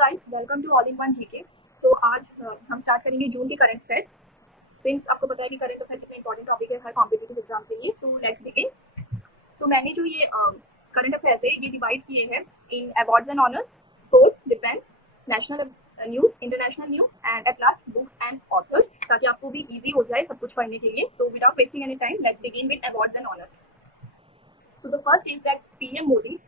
Guys, welcome to all in one GK. So आज हम start करेंगे जून के करंट अफेयर्स। सिंस आपको पता है कि करंट अफेयर कितना इंपॉर्टेंट टॉपिक है हर कॉम्पिटिटिव एग्जाम के लिए। So let's begin. सो मैंने जो ये करंट अफेयर्स है ये डिवाइड किए हैं in awards and honours, sports, defence, national news, international news and at last books and authors, ताकि आपको भी इजी हो जाए सब कुछ पढ़ने के लिए। So without wasting any time, let's begin with awards and honours. So the first is that PM Modi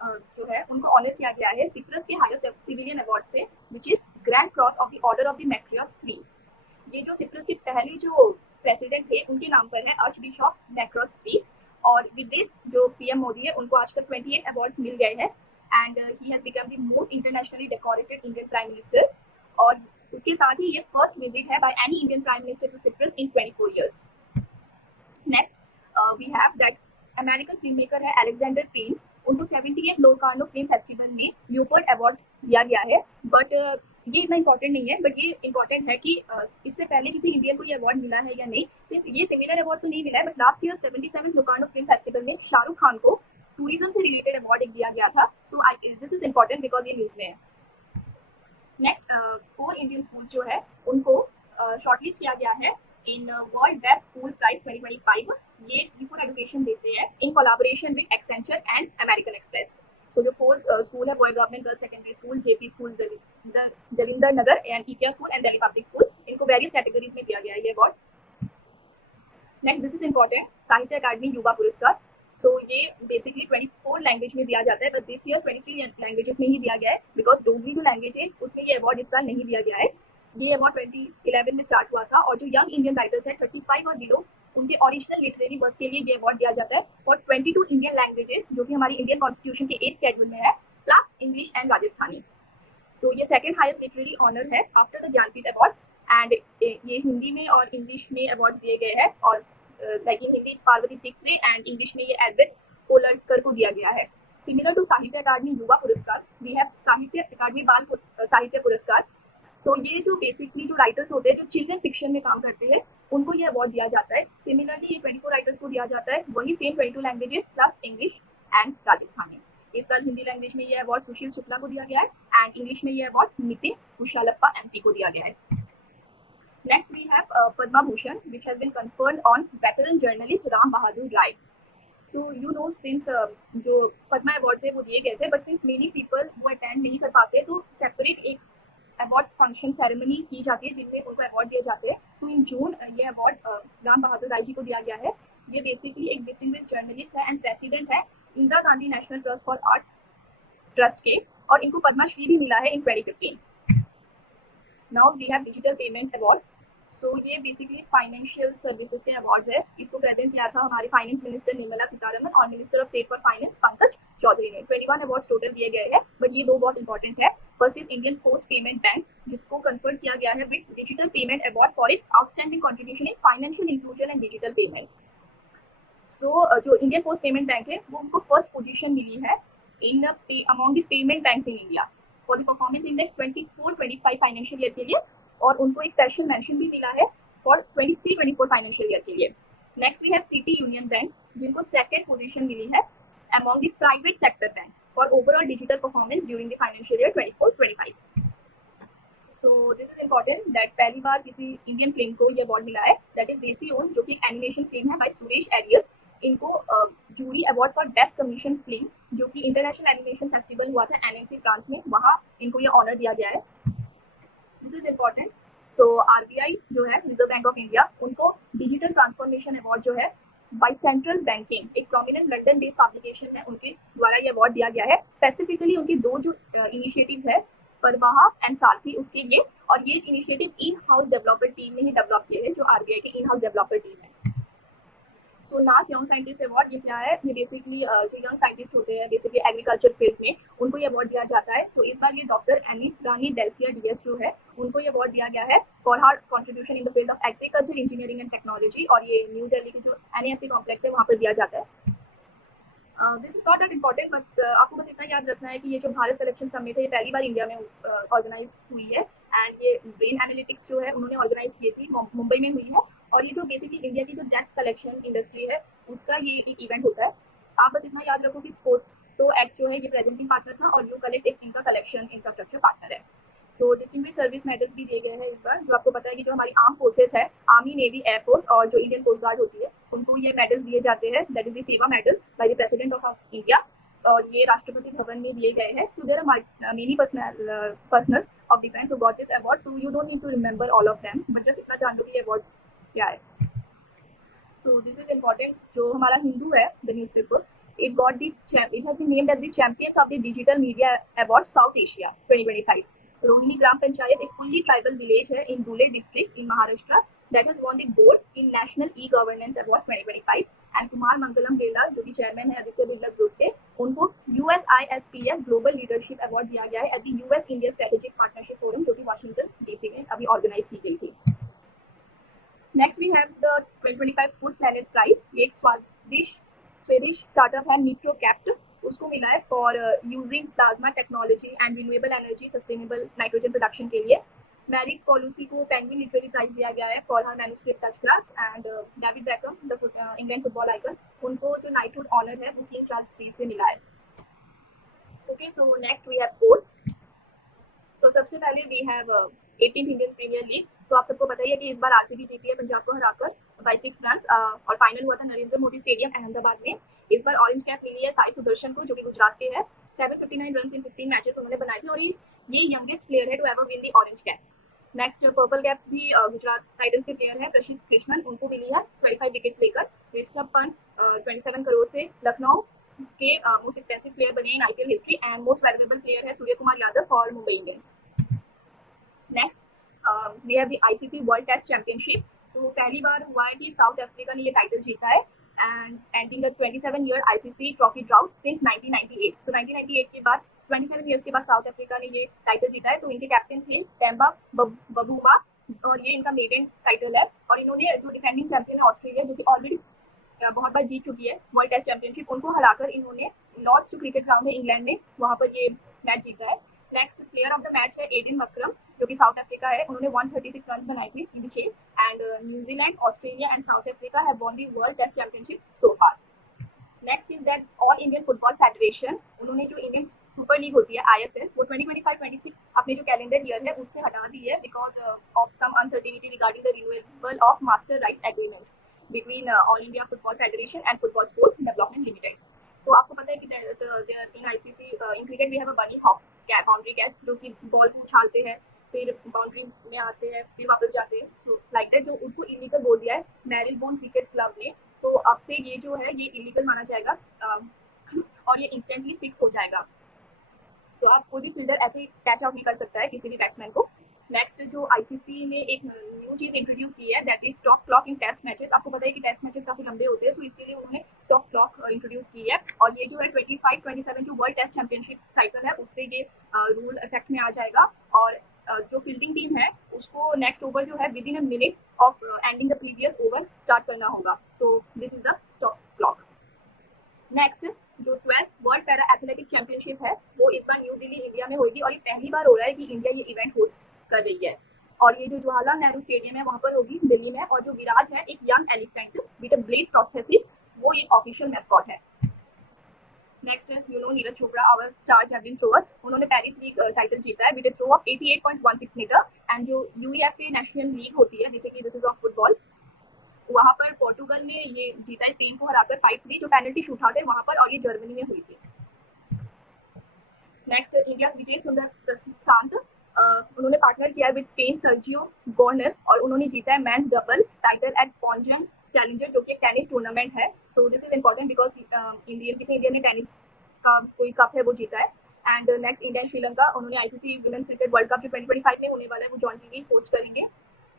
जो है उनको ऑनर किया गया है सिप्रस के हाईएस्ट सिविलियन अवार्ड से, which is grand cross of the order of the Makarios 3। ये जो सिप्रस के पहले जो प्रेसिडेंट थे उनके नाम पर है, आर्च बिशप मैक्रस 3। और विद दिस जो पीएम मोदी है उनको आज तक 28 अवार्ड्स मिल गए हैं and he has become the most internationally decorated Indian prime minister. और उसके साथ ही ये फर्स्ट विजिट है by any Indian prime minister to Cyprus in 24 years। Next we have that American filmmaker है अलेक्जेंडर पेन। उनको 70th Locarno film festival में ल्यूपर्ड award दिया गया है। बट ये इतना इंपॉर्टेंट नहीं है, बट ये इंपॉर्टेंट है कि इससे पहले किसी इंडियन को ये अवार्ड मिला है या नहीं। सिर्फ ये सिमिलर अवार्ड तो नहीं मिला है, but last year 77th Locarno film festival में शाहरुख खान को टूरिज्म से रिलेटेड अवार्ड दिया गया था। सो दिस इज इंपॉर्टेंट बिकॉज ये न्यूज में है। नेक्स्ट 4 इंडियन स्कूल्स जो है उनको शॉर्टलिस्ट किया गया है in world best school prize 2025। ये फॉर एजुकेशन देते हैं in collaboration with Accenture and American Express. So जो 4 स्कूल है वो है government girls secondary school, JP school, Jalindar Nagar and ईटिया school and Delhi public school. इनको वेरियस कैटेगरीज में दिया गया है ये award. Next this is important, Sahitya Akademi युवा पुरस्कार। सो ये बेसिकली 24 लैंग्वेज में दिया जाता है, बट दिस ईयर 23 लैंग्वेजेस में ही दिया गया है बिकॉज डोगरी जो लैंग्वेज है उसमें ये अवार्ड इस साल नहीं दिया गया है। ये अवार्ड 2011 में स्टार्ट हुआ था और जो यंग इंडियन राइटर्स है 35 और बिलो, उनके ओरिजिनल लिटरेरी वर्क के लिए ये अवार्ड दिया जाता है फॉर 22 इंडियन लैंग्वेजेस, जो कि हमारी इंडियन कॉन्स्टिट्यूशन के 8 शेड्यूल में है, प्लस इंग्लिश एंड राजस्थानी। सो ये सेकंड हाईएस्ट लिटरेरी ऑनर है after the Jnanpith award and ये हिंदी में और इंग्लिश में अवार्ड दिए गए हैं। और लाइक इन हिंदी पार्वती तिकरे एंड इंग्लिश में ये एल्बर्ट कोलटकर को दिया गया है। सिमिलर टू साहित्य अकादमी युवा पुरस्कार, वी हैव साहित्य अकादमी बाल साहित्य पुरस्कार। सो ये जो बेसिकली जो राइटर्स होते हैं जो चिल्ड्रन फिक्शन में काम करते हैं उनको ये अवार्ड दिया जाता है। सिमिलरली ये 24 राइटर्स को दिया जाता है, वही same 22 languages plus English and Rajasthani. इस साल हिंदी लैंग्वेज में ये अवार्ड सुशील शुक्ला को दिया गया है एंड इंग्लिश में ये अवार्ड नितिन उशालप्पा एमपी को दिया गया है। Next we have Padma Bhushan which has been conferred on veteran journalist Ram Bahadur Rai. So you know since जो पद्मा अवार्ड है वो दिए गए थे, बट सिंस मेनी पीपल वो अटेंड नहीं कर पाते तो सेपरेट एक अवार्ड फंक्शन सेरेमनी की जाती है जिनमें उनको अवार्ड दिए जाते हैं। सो इन जून ये अवार्ड राम बहादुर राय जी को दिया गया है। ये बेसिकली एक डिस्टिंग्विश्ड जर्नलिस्ट है एंड प्रेसिडेंट है Indira Gandhi national trust for arts trust के, और इनको पद्मश्री भी मिला है in 2015। Now we have digital payment awards. So ये बेसिकली फाइनेंशियल सर्विसेज के अवार्ड है। इसको प्रेजेंट किया था हमारे फाइनेंस मिनिस्टर निर्मला सीतारमन और minister of state for finance Pankaj Chaudhary ने। 21 अवार्ड टोटल दिए गए हैं, बट ये 2 बहुत इंपॉर्टेंट है। First is Indian post payment bank, जिसको कन्फर्ड किया गया है with digital payment award for its outstanding contribution in financial inclusion and digital payments. So जो इंडियन पोस्ट पेमेंट बैंक है वो उनको फर्स्ट पोजीशन मिली है in among the payment banks in India for the performance index 24-25 financial year के लिए, और उनको एक स्पेशल मेंशन भी मिला है फॉर 23-24 फाइनेंशियल ईयर के लिए। Next we have City Union Bank, जिनको सेकंड पोजीशन मिली है among the private sector banks for overall digital performance during the financial year 24-25। So this is important that पहली बार किसी इंडियन फिल्म को ये अवार्ड मिला है, दैट इज देसी ओन, जो कि एक एनिमेशन फिल्म है बाय सुरेश एरियल। इनको jury award for best commission film, जो कि इंटरनेशनल एनिमेशन फेस्टिवल हुआ था एनएसी फ्रांस में, वहाँ इनको ये ऑनर दिया गया है। This is important. So RBI जो है, रिजर्व बैंक ऑफ इंडिया, उनको डिजिटल ट्रांसफॉर्मेशन अवार्ड जो है बाय सेंट्रल बैंकिंग, एक प्रोमिनेंट लंदन बेस्ड पब्लिकेशन है, उनके द्वारा ये अवार्ड दिया गया है। स्पेसिफिकली उनकी 2 जो इनिशिएटिव्स है परवाहा एंड सारथी उसके लिए, और ये initiative in house developer team ने ही डेवलप किए हैं, जो आरबीआई के इन हाउस डेवलपर टीम है। सो नास यंग साइंटिस्ट अवार्ड ये क्या है? ये बेसिकली जो यंग साइंटिस्ट होते हैं बेसिकली एग्रीकल्चर फील्ड में, उनको ये अवार्ड दिया जाता है। सो इस बार ये डॉक्टर एनिस रानी डेल्फिया डीएस जो है उनको ये अवार्ड दिया गया है for her contribution in the field of agriculture, engineering and technology, और ये न्यू दिल्ली के जो एनएससी कॉम्प्लेक्स है वहाँ पर दिया जाता है। This is not that important, but आपको बस इतना याद रखना है कि ये जो भारत कलेक्शन समिट है ये पहली बार इंडिया में ऑर्गेनाइज हुई है एंड ये ब्रेन एनालिटिक्स जो है उन्होंने ऑर्गेनाइज की थी, मुंबई में हुई है। और ये जो बेसिकली इंडिया की जो डेट कलेक्शन इंडस्ट्री है उसका ये एक इवेंट होता है। आप बस इतना याद रखो कि तो एक्स जो है ये प्रेजेंटिंग पार्टनर था और यू कलेक्ट एक इनका कलेक्शन इंफ्रास्ट्रक्चर पार्टनर है। सो डिस्टिंग्विश सर्विस मेडल्स भी दिए गए हैं इस बार, जो आपको पता है कि जो हमारी आर्म फोर्सेस है, आर्मी, नेवी, एयरफोर्स और जो इंडियन कोस्ट गार्ड होती है, उनको ये मेडल्स दिए जाते हैं, that is the Seva medal by the president of India, और ये राष्ट्रपति भवन में दिए गए हैं। So there are many personnels of defence who got this award, so you don't need to remember all of them, but just इतना जान लो कि ये अवार्ड्स क्या है। So this is important. जो हमारा हिंदू है, the newspaper, it has been named as the champions of the digital media award South Asia 2025. Rohini ग्राम पंचायत एक fully tribal village है in Dhule district in Maharashtra that has won the gold in National E-Governance Award 2025. And Kumar Mangalam Birla जो कि chairman है Aditya Birla group के, उनको USISPF global leadership award दिया गया है at the US India strategic partnership forum, जो कि वाशिंगटन डीसी में अभी ऑर्गेनाइज की गई थी। Next we have the 2025 food planet prize. ये एक स्वेडिश स्टार्टअप है न्यूट्रोकैप्ट, उसको मिला है for using plasma technology and renewable energy sustainable nitrogen production के लिए। मैरिक पॉलिसी को पेंगुइन लिटरेरी प्राइज दिया गया है for her manuscript touch class. And David Beckham the England football icon, उनको जो नाइटहुड ऑनर है वो किंग चार्ल्स III से मिला है। Okay, so next we have sports. So सबसे पहले we have 18th Indian premier league. So आप सबको पता ही है कि इस बार आरसीबी जीती है पंजाब को हराकर बाय 6 रन्स, और फाइनल हुआ था नरेंद्र मोदी स्टेडियम अहमदाबाद में। इस बार ऑरेंज कैप मिली है साई सुदर्शन को, जो कि गुजरात के है। 759 रन्स इन 15 मैचेस उन्होंने बनाए थे, और ये यंगेस्ट प्लेयर है to ever win the orange cap. Next purple cap भी गुजरात टाइटंस के प्लेयर है प्रसिद्ध कृष्णन, उनको मिली है 25 विकेट्स लेकर। ऋषभ पंत 27 करोड़ से लखनऊ के मोस्ट एक्सपेंसिव प्लेयर बने in IPL history. And most valuable player है Surya Kumar Yadav for Mumbai Indians. Next we have the ICC world test championship. So पहली बार हुआ है कि साउथ अफ्रीका ने ये टाइटल जीता है, and ending the 27 year ICC trophy drought since 1998। सो 1998 के बाद 27 ईयर्स के बाद साउथ अफ्रीका ने ये टाइटल जीता है। तो इनके कैप्टन थे टेम्बा बबूमा, और ये इनका मेडन टाइटल है। और इन्होंने जो डिफेंडिंग चैंपियन है ऑस्ट्रेलिया, जो कि ऑलरेडी बहुत बार जीत चुकी है वर्ल्ड टेस्ट चैंपियनशिप, उनको हराकर इन्होंने लॉर्ड्स जो क्रिकेट ग्राउंड है इंग्लैंड में, वहां पर ये मैच जीता है। Next player of the match है एडन मक्रम, जो कि साउथ अफ्रीका है, उन्होंने 136 रन बनाए थे in the chase. And New Zealand, Australia and South Africa have won the World test championship so far. Next is that All Indian Football Federation, उन्होंने जो Indian super league होती है आईएसएल, वो 2025-26 अपने जो कैलेंडर ईयर है उससे हटा दी है because of some uncertainty regarding the renewable of master rights agreement between all India football federation and football sports development limited. So आपको पता है कि in ICC in cricket we have a bunny hop catch, boundary catch, जो कि ball को उछालते हैं, फिर boundary में आते हैं, फिर वापस जाते हैं। सो लाइक दैट, जो उनको इलीगल बोल दिया है मैरिलबोन क्रिकेट क्लब ने। सो अब से ये जो है ये इलीगल माना जाएगा, और ये इंस्टेंटली 6 हो जाएगा। तो आप कोई भी फील्डर ऐसे कैच आउट नहीं कर सकता है किसी भी बैट्समैन को। नेक्स्ट जो आईसीसी ने एक न्यू चीज इंट्रोड्यूस की है, that is stop clock in test matches. आपको पता है कि टेस्ट मैचेस काफी लंबे होते हैं, सो इसके लिए उन्होंने स्टॉप क्लॉक इंट्रोड्यूस की है। और ये जो है 25-27 जो वर्ल्ड टेस्ट चैंपियनशिप साइकिल है उससे ये रूल इफेक्ट में आ जाएगा। और जो फील्डिंग टीम है उसको नेक्स्ट ओवर जो है with in a minute of ending the previous over start करना होगा। सो this is the stop clock. Next जो 12th world para athletic championship है वो इस बार न्यू दिल्ली इंडिया में होगी, और ये पहली बार हो रहा है कि इंडिया ये इवेंट होस्ट कर रही है। और ये जो जवाहरलाल नेहरू स्टेडियम है वहां पर होगी दिल्ली में। और जो विराज है एक young elephant with a blade prosthesis, वो एक ऑफिशियल मैस्कॉट है। Next you know Neeraj Chopra, our star javelin thrower, उन्होंने पेरिस लीग टाइटल जीता है with a throw of 88.16 metre. And जो यूईएफए नेशनल लीग होती है जैसे कि दिस इज ऑफ फुटबॉल, वहां पर पोर्टुगल ने ये जीता है स्पेन को हराकर 5-3, जो पेनल्टी शूटआउट है वहां पर, और ये जर्मनी में हुई थी। नेक्स्ट इंडिया विजय सुंदर प्रशांत, उन्होंने पार्टनर किया विद स्पेन सर्जियो गोर्नस, और उन्होंने जीता है men's double title at Poznan challenger, जो कि एक टेनिस टूर्नामेंट है। So this is important because India ने टेनिस का कोई कप है वो जीता है। एंड नेक्स्ट इंडिया श्रीलंका, उन्होंने ICC women's cricket world cup जो 2025 में होने वाला है वो जॉइंटली होस्ट करेंगे।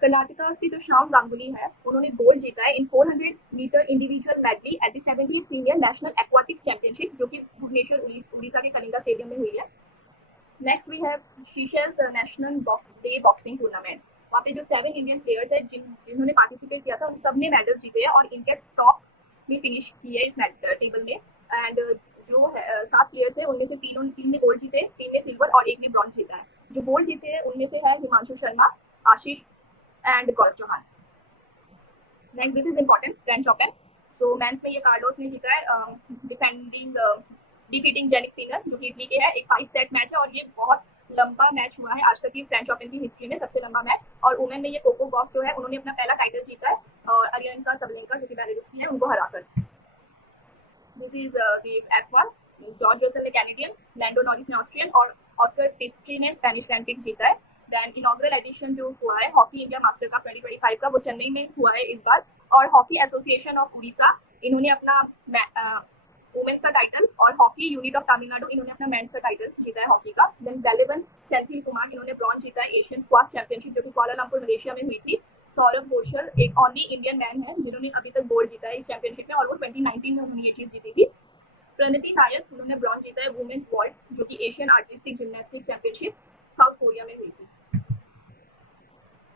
कर्नाटका से जो श्याम गांगुली है उन्होंने गोल्ड जीता है in 400 metre individual medley at the 70th senior national aquatics championship, जो कि भुवनेश्वर उड़ीसा के कलिंगा स्टेडियम में हुई है। Next we have Seychelles national day boxing tournament. वहाँ पे जो 7 इंडियन प्लेयर्स है जिन्होंने पार्टिसिपेट किया था उन सब ने मेडल्स जीते हैं, और इनके टॉप में फिनिश की है इस टेबल में। एंड जो 7 प्लेयर्स है उनमें से 3 ने गोल्ड जीते, 3 ने सिल्वर और 1 ने ब्रॉन्ज जीता है। जो गोल्ड जीते हैं उनमें से है Himanshu Sharma, Ashish and Gaurav Chauhan. Next this is important, French open. So men's में ये कार्लोस ने जीता है, डिफेंडिंग डिफीटिंग जेनिक सिनर जो कि इटली के है। एक 5 सेट मैच है और ये बहुत लंबा मैच हुआ है आज तक की फ्रेंच ओपन की हिस्ट्री में सबसे लंबा मैच। और वुमेन में ये कोको गॉफ जो है उन्होंने अपना पहला टाइटल जीता है और अरियनका सबलेंका जो कि बेलारूस की है उनको हराकर। This is the F1। George Russell ने कैनेडियन, लैंडो नॉरिस ने ऑस्ट्रियन और ऑस्कर पिस्टरी ने स्पेनिश ग्रैंड प्रिक्स जीता है। देन इनॉग्रल एडिशन जो हुआ है हॉकी इंडिया मास्टर कप 2025 का वो चेन्नई में हुआ है इस बार। और हॉकी एसोसिएशन ऑफ उड़ीसा इन्होंने अपना वुमेन्स का टाइटल और हॉकी यूनिट ऑफ तमिलनाडु इन्होंने अपना मेंस का टाइटल जीता है हॉकी का। देन बेलेवन सेंथिल कुमार इन्होंने ब्रॉन्ज जीता है एशियन स्क्वाश चैंपियनशिप जो कि कुआलालंपुर मलेशिया में हुई थी। सौरभ घोषल एक ओनली इंडियन मैन है जिन्होंने अभी तक गोल्ड जीता है इस चैंपियनशिप में और वो 2019 में उन्होंने ये चीज जीती थी। प्रणति नायक उन्होंने ब्रॉन्ज जीता है वुमेन्स वॉल्ट जो कि Asian artistic gymnastic championship South Korea में हुई थी।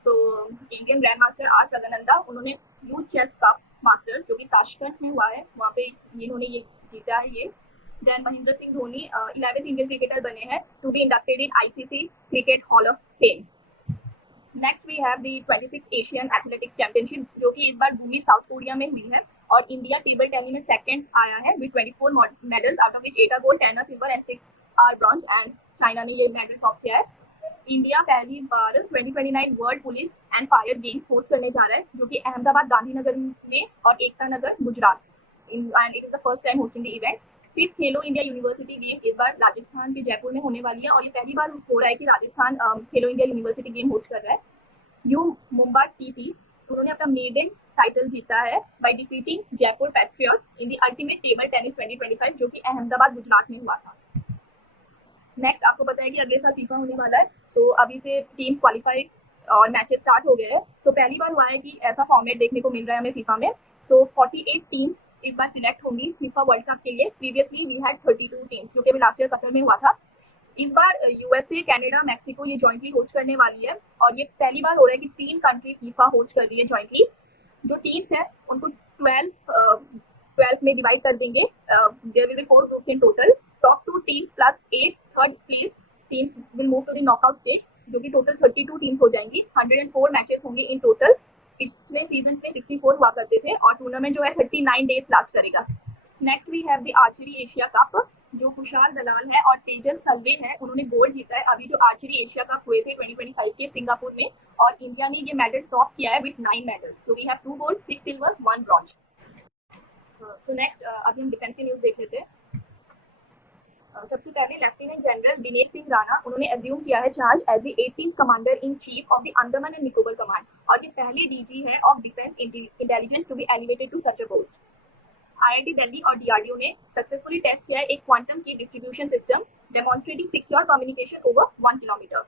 तो Indian grandmaster R Praggnanandhaa उन्होंने यूथ चेस कप मास्टर्स जो कि ताशकंद में हुआ है वहाँ पे इन्होंने ये जीता है ये। Then Mahendra Singh Dhoni 11th Indian cricketer बने हैं to be inducted in ICC cricket hall of fame. Next we have the 26th Asian athletics championship जो कि इस बार भूमि साउथ कोरिया में हुई है और इंडिया टेबल टेनिस में सेकंड आया है with 24 medals out of which 8 are gold, 10 are silver and 6 are bronze and China ने ये मेडल टॉप किया है। इंडिया पहली बार 2029 world police and fire games host करने जा रहा है जो कि अहमदाबाद गांधीनगर में और Ekta Nagar Gujarat and it is the first time hosting the event. 5th Khelo India university game इस बार राजस्थान के जयपुर में होने वाली है और ये पहली बार हो रहा है कि राजस्थान खेलो इंडिया यूनिवर्सिटी गेम होस्ट कर रहा है। यू मुंबा टीपी उन्होंने अपना मेडन टाइटल जीता है by defeating Jaipur patriots in the ultimate table tennis 2025 जो कि अहमदाबाद गुजरात में हुआ था। नेक्स्ट आपको पता है कि अगले साल फीफा होने वाला है। सो अभी से टीम्स क्वालिफाई और मैचेस स्टार्ट हो गए हैं। सो पहली बार हुआ है कि ऐसा फॉर्मेट देखने को मिल रहा है हमें फीफा में। सो 48 टीम्स इस बार सिलेक्ट होंगी फीफा वर्ल्ड कप के लिए। प्रीवियसली वी हैड 32 टीम्स जो कि लास्ट ईयर कतर में हुआ था। इस बार यूएसए, कनाडा, मैक्सिको ये जॉइंटली होस्ट करने वाली है और ये पहली बार हो रहा है कि 3 कंट्री फीफा होस्ट कर रही है जॉइंटली। जो टीम्स हैं उनको 12 में डिवाइड कर देंगे। There will be 4 groups in total. Top 2 teams plus 8 third place teams will move to the knockout stage जो कि टोटल 32 टीम्स हो जाएंगी। 104 मैचेस होंगे इन टोटल। पिछले सीजन में 64 हुआ करते थे और टूर्नामेंट जो है 39 डेज लास्ट करेगा। Next we have the archery Asia cup जो कुशाल दलाल है और तेजल सलवे है उन्होंने गोल्ड जीता है अभी जो आर्चरी एशिया कप हुए थे 2025 के सिंगापुर में और इंडिया ने ये मेडल टॉप किया है with 9 medals. So we have 2 gold, 6 silver, 1 bronze. So next अभी हम डिफेंस की न्यूज देख लेते हैं। सबसे पहले लेफ्टिनेंट जनरल दिनेश सिंह राणा उन्होंने अज्यूम किया है charge as the 18th commander in chief of the Andaman and Nicobar command और ये पहले डीजी है of defence intelligence to be elevated to such a post. IIT Delhi और डीआरडीओ ने सक्सेसफुली टेस्ट किया है एक क्वांटम की distribution system demonstrating secure communication over 1 kilometre.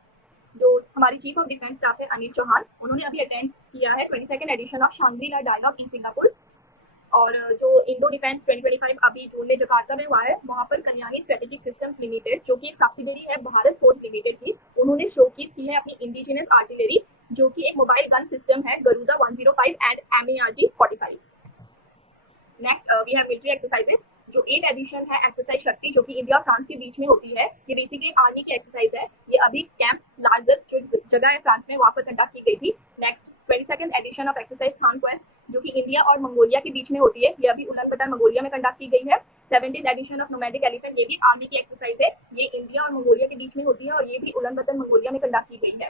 जो हमारी चीफ ऑफ डिफेंस स्टाफ है अनिल चौहान उन्होंने अभी अटेंड किया है 22nd edition of Shangri-La dialogue in Singapore. और जो इंडो डिफेंस 2025 अभी जून में जकार्ता में हुआ है वहाँ पर कल्याणी स्ट्रेटेजिक सिस्टम्स लिमिटेड जो कि एक सब्सिडरी है भारत फोर्स लिमिटेड की उन्होंने शोकेस की है अपनी इंडिजिनस आर्टिलरी जो कि एक मोबाइल गन सिस्टम है Garuda 105 and MERG 45। Next we have military exercises जो 8th एडिशन है एक्सरसाइज शक्ति जो कि इंडिया और फ्रांस के बीच में होती है। ये बेसिकली आर्मी की एक्सरसाइज है। ये अभी कैंप लार्जर जो जगह है फ्रांस में वहाँ पर कंडक्ट की गई थी। Next 22nd edition of exercise conquest जो कि इंडिया और मंगोलिया के बीच में होती है। ये अभी उलन बटर मंगोलिया में कंडक्ट की गई है। 17th addition of nomadic elephant ये भी आर्मी की एक्सरसाइज है। ये इंडिया और मंगोलिया के बीच में होती है और ये भी उलन बटर मंगोलिया में कंडक्ट की गई है।